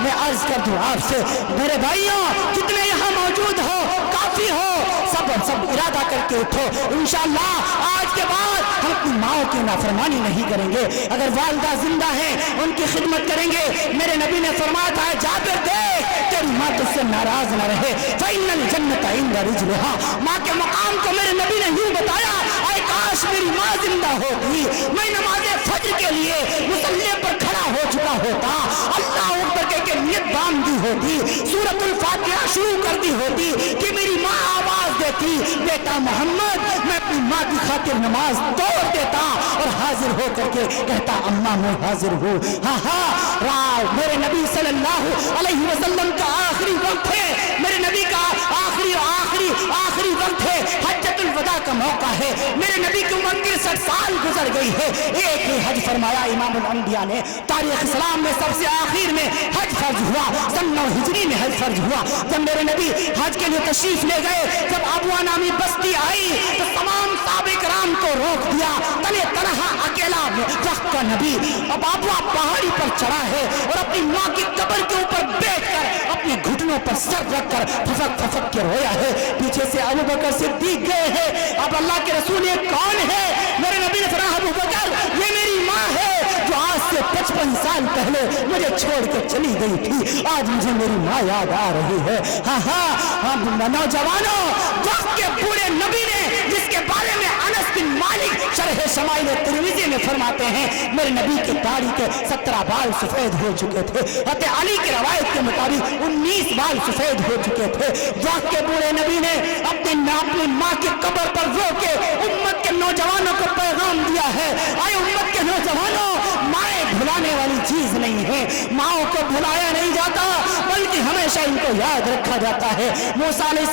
میں عرض کر دوں آپ سے میرے بھائیوں کتنے یہاں موجود ہو کافی ہو, سب ارادہ کر کے اٹھو. انشاءاللہ آج کے بعد ہم اپنی ماؤں کی نافرمانی نہیں کریں گے. اگر والدہ زندہ ہیں ان کی خدمت کریں گے. میرے نبی نے فرمایا تھا جابر دیکھ تیری ماں تجھ سے ناراض نہ رہے, فإن الجنة عند رجلها. ماں کے مقام کو میرے نبی نے یوں بتایا اے کاش میری ماں زندہ ہوتی, میں نماز فجر کے لیے مصلی پر کھڑا ہو چکا ہوتا, اللہ اکبر کہہ کے نیت باندھ دی ہوتی, سورۃ الفاتحہ شروع کر دی ہوتی کہ میری ماں آواز دیتی بیٹا محمد, میں اپنی ماں کی خاطر نماز توڑ دیتا اور حاضر ہو کر کے کہتا اماں میں حاضر ہوں. میرے نبی صلی اللہ علیہ وسلم کا آخری وقت ہے, میرے نبی کا آخری وقت ہے, حجۃ الوداع کا موقع ہے. میرے نبی کی عمر 63 سال گزر گئی ہے, ایک ہی حج فرمایا امام الانبیاء نے. تاریخ اسلام میں سب سے آخر میں حج فرض ہوا, سن 9 ہجری میں حج فرض ہوا. جب میرے نبی حج کے لیے تشریف لے گئے, جب ابوا نامی بستی آئی تو تمام صحابہ کرام کو روک دیا, تنہا اکیلا وقت کا نبی. اب ابوا پہاڑی پر چڑھا ہے اور اپنی ماں کی قبر کے اوپر بیٹھ کر اپنے گھٹنوں پر سر رکھ کر پھسک کے رویا ہے. پیچھے سے ابو بکر صدیق گئے ہیں. اب اللہ کے رسول یہ کون ہے؟ میرے نبی نے فرمایا ابو بکر یہ میری ماں ہے جو آج سے 55 سال پہلے مجھے چھوڑ کے چلی گئی تھی, آج مجھے میری ماں یاد آ رہی ہے. نوجوانوں وقت کے پورے نبی نے جس کے بارے میں انس بن مالک شرح شمائل ترمذی میں فرماتے ہیں میرے نبی کی داڑھی کے 17 بال سفید ہو چکے تھے, حضرت علی کی روایت کے مطابق 19 بال سفید ہو چکے تھے. وقت کے بوڑھے نبی نے اپنی ماں کی قبر پر رو کے امت کے نوجوانوں کو پیغام دیا ہے, اے امت کے نوجوانوں مائیں بھلانے والی چیز نہیں ہے, ماؤں کو بھلایا نہیں جاتا بلکہ ہمیشہ ان کو یاد رکھا جاتا ہے. موسیٰ علیہ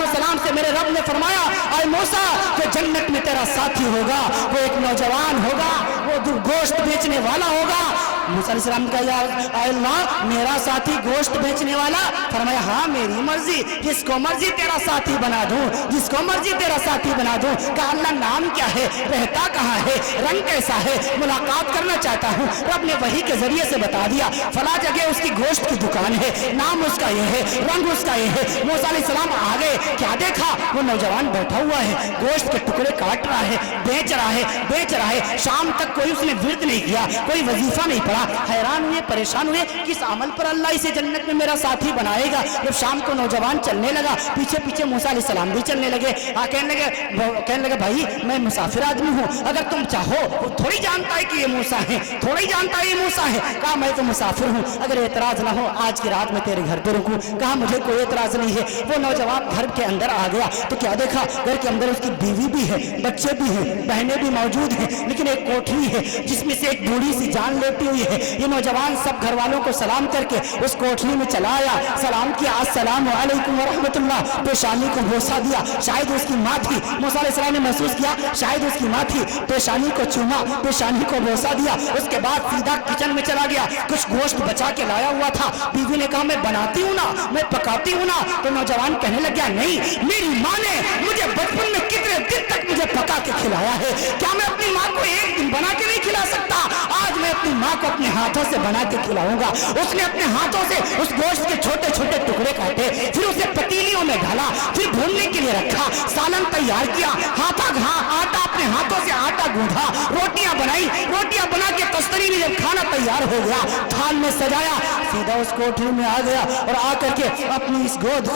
السلام سے میرے رب نے فرمایا اے موسیٰ کہ جنت میں تیرا ساتھی ہوگا, وہ ایک نوجوان ہوگا, وہ گوشت بیچنے والا ہوگا, موسیٰ علیہ السلام نے کہا یا اللہ میرا ساتھی گوشت بیچنے والا؟ فرمایا ہاں میری مرضی، جس کو مرضی تیرا ساتھی بنا دوں، جس کو مرضی تیرا ساتھی بنا دوں۔ کہا اللہ نام کیا ہے، رہتا کہاں ہے، رنگ کیسا ہے، ملاقات کرنا چاہتا ہوں۔ رب نے وحی کے ذریعے سے بتا دیا فلاں جگہ اس کی گوشت کی دکان ہے، نام اس کا یہ ہے، رنگ اس کا یہ ہے۔ موسیٰ علیہ السلام آ گئے، کیا دیکھا؟ وہ نوجوان بیٹھا ہوا ہے، گوشت کے ٹکڑے کاٹ رہا ہے، بیچ رہا ہے۔ شام تک کوئی اس نے ورد نہیں کیا، کوئی وظیفہ نہیں پڑھا۔ حیران ہوئے، پریشان ہوئے، کس عمل پر اللہ اسے جنت میں میرا ساتھی بنائے گا؟ جب شام کو نوجوان چلنے لگا، پیچھے پیچھے موسیٰ علیہ السلام بھی چلنے لگے۔ کہنے لگے بھائی میں مسافر آدمی ہوں، اگر تم چاہو، وہ تھوڑی جانتا ہے کہ یہ موسیٰ ہے، تھوڑی جانتا ہے یہ موسیٰ ہے۔ کہا میں تو مسافر ہوں، اگر اعتراض نہ ہو آج کی رات میں تیرے گھر پہ رکوں۔ کہا مجھے کوئی اعتراض نہیں ہے۔ وہ نوجوان گھر کے اندر آ گیا تو کیا دیکھا؟ گھر کے اندر اس کی بیوی بھی ہے، بچے بھی ہیں، بہنیں بھی موجود ہیں، لیکن ایک کوٹھری ہے جس میں سے ایک بوڑھی سی جان لیٹی ہوئی ہے۔ یہ نوجوان سب گھر والوں کو سلام کر کے اس کوٹھری میں چلا آیا، سلام کیا، السلام علیکم ورحمۃ اللہ، پیشانی کو بوسہ دیا، شاید اس کی ماں تھی۔ موسیٰ علیہ السلام نے محسوس کیا شاید اس کی ماں تھی، پیشانی کو چوما، پیشانی کو بوسہ دیا۔ اس کے بعد سیدھا کچن میں چلا گیا، کچھ گوشت بچا کے لایا ہوا تھا۔ بیوی نے کہا میں بناتی ہوں نا، میں پکاتی ہوں نا۔ تو نوجوان کہنے لگ گیا نہیں، میری ماں نے مجھے بچپن میں کتنے دن تک مجھے پکا کے کھلایا ہے، کیا میں اپنی ماں کو ایک دن بنا کے نہیں کھلا سکتا؟ آج میں اپنی ماں کو اپنے ہاتھوں سے بنا کے کھلاؤں گا۔ اس نے اپنے ہاتھوں سے اس گوشت کے چھوٹے چھوٹے ٹکڑے کاٹے، پھر اسے پتیلیوں میں ڈالا، پھر بھوننے کے لیے رکھا، سالن تیار کیا، آٹا اپنے ہاتھوں سے آٹا گوندھا، روٹیاں بنائی، روٹیاں بنا کے کستری میں جب کھانا تیار ہو گیا تھال میں سجایا، سیدھا اس کوٹھری میں آ گیا اور آ کر کے اپنی اس گود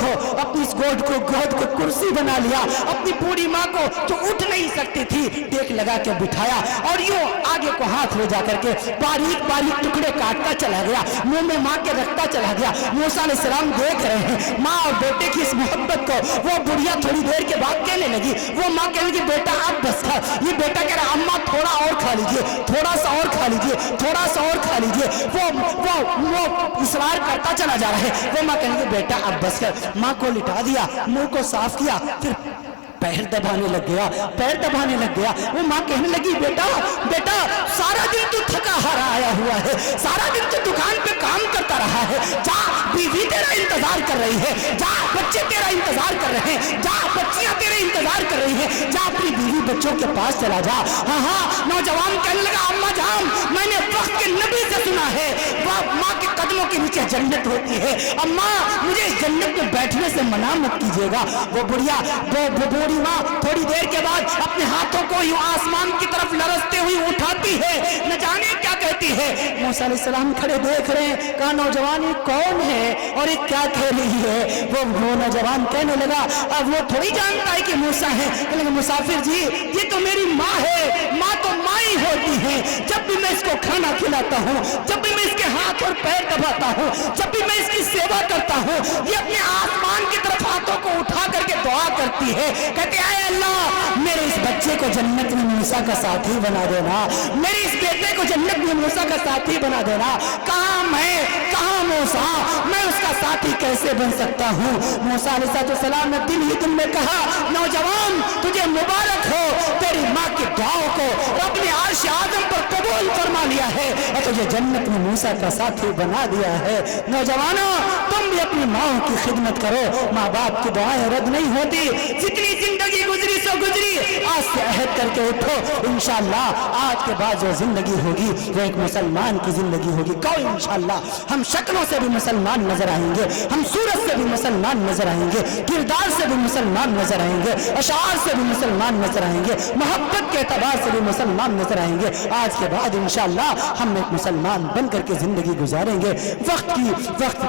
کو کرسی بنا لیا۔ اپنی بوڑھی ماں کو جو اٹھ نہیں سکتی تھی ٹیک لگا کے بٹھایا اور یوں آگے کو ہاتھ لے جا کر کے باریک باریک ٹکڑے کاٹتا چلا گیا، منہ میں ماں کے رکھتا چلا گیا۔ موسیٰ علیہ السلام دیکھ رہے ہیں ماں اور بیٹے کی اس محبت کو۔ وہ بڑھیا تھوڑی دیر کے بعد کہنے لگی، وہ ماں کہنے لگی بیٹا اب بس تھا۔ یہ بیٹا کہہ رہا اماں تھوڑا اور کھا لیجیے، تھوڑا سا اور کھا لیجیے، تھوڑا سا اور کھا لیجیے۔ وہ اصرار کرتا چلا جا رہا ہے۔ وہ ماں کہنے لگی بیٹا اب بس کر۔ ماں کو لٹا دیا، منہ کو صاف کیا، پھر پیر دبانے لگ گیا۔ وہ ماں کہنے لگی بیٹا سارا دن تو تھکا ہارا آیا ہوا ہے، سارا دن تو دکان پہ کام کرتا رہا ہے، جا بیوی تیرا انتظار کر رہی ہے، جا بچے تیرا انتظار کر رہے ہیں، جا بچیاں تیرے انتظار کر رہی ہیں، جا اپنی بیوی بچوں کے پاس چلا جا۔ ہاں نوجوان کہنے لگا اماں جان میں نے وقت کے نبی سے سنا ہے وہ ماں کے قدموں کے نیچے جنت ہوتی ہے، اماں مجھے اس جنت میں بیٹھنے سے منع مت کیجیے گا۔ وہ بوڑھی ماں تھوڑی دیر کے بعد اپنے ہاتھوں کو یوں آسمان کی طرف لرزتے ہوئی اٹھاتی ہے، نہ جانے کیا کہتی ہے۔ موسیٰ علیہ السلام کھڑے دیکھ رہے ہیں، کہا نوجوان یہ کون ہے اور یہ کیا کہہ رہی ہے؟ وہ نوجوان کہنے لگا اب وہ تھوڑی جانتا ہے کہ موسیٰ ہے، کہنے لگا مسافر جی یہ تو میری ماں ہے، ماں تو ماں ہی ہوتی ہے۔ جب بھی میں اس کو کھانا کھلاتا ہوں، جب بھی میں اس کے ہاتھ اور پیر دباتا ہوں، جب بھی میں اس کی سیوا کرتا ہوں، یہ اپنے آسمان کی طرف ہاتھوں کو اٹھا کر کے دعا کرتی ہے، کہتے اے اللہ میرے اس بچے کو جنت میں موسیٰ کا ساتھی بنا دینا، میرے اس بیٹے کو جنت میں موسیٰ کا ساتھی بنا دینا۔ کہاں میں کہاں موسیٰ، میں اس کا ساتھی کیسے بن سکتا ہوں؟ موسیٰ علیہ السلام نے دل ہی دل میں کہا نوجوان تجھے مبارک ہو، تیری ماں کی دعاؤں کو رب نے عرش اعظم پر قبول فرما لیا ہے اور تجھے جنت میں موسیٰ کا ساتھی بنا دیا ہے۔ نوجوانوں تم بھی اپنی ماں کی خدمت کرو، ماں باپ کی دعائیں رد نہیں ہوتی، جتنی زندگی گزری سو گزری، آج سے عہد کر کے اٹھو انشاءاللہ آج کے بعد جو زندگی ہوگی وہ ایک مسلمان کی زندگی ہوگی۔ کہو انشاءاللہ ہم شکلوں سے بھی مسلمان نظر آئیں گے، ہم صورت سے بھی مسلمان نظر آئیں گے، کردار سے بھی مسلمان نظر آئیں گے، اشعار سے بھی مسلمان نظر آئیں گے، محبت کے اعتبار سے بھی مسلمان نظر آئیں گے۔ آج کے بعد انشاءاللہ ہم ایک مسلمان بن کر کے زندگی گزاریں گے۔ وقت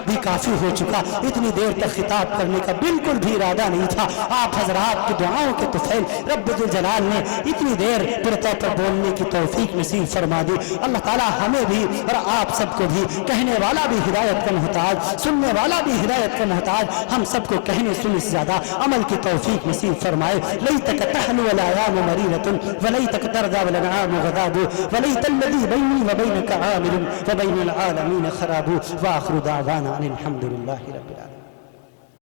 بھی کافی ہو چکا، اتنی دیر تک خطاب کرنے کا بالکل بھی ارادہ نہیں تھا۔ آپ حضرات کی دعاؤں کے طفیل رب الجلال نے اتنی دیر پرتو پر بولنے کی توفیق نصیب فرما دی۔ اللہ تعالی ہمیں بھی اور آپ سب کو بھی، کہنے والا بھی ہدایت کا محتاج، سننے والا بھی ہدایت کا محتاج، ہم سب کو کہنے سننے سے زیادہ عمل کی توفیق نصیب فرمائے۔ لیتک تحلو الایام مریرۃ ولیتک ترضى والانعام غضاب ولیت الذی بینی وبینک عامر وبین العالمین خراب۔ واخر دعوانا ان الحمد للہ رب العالمین۔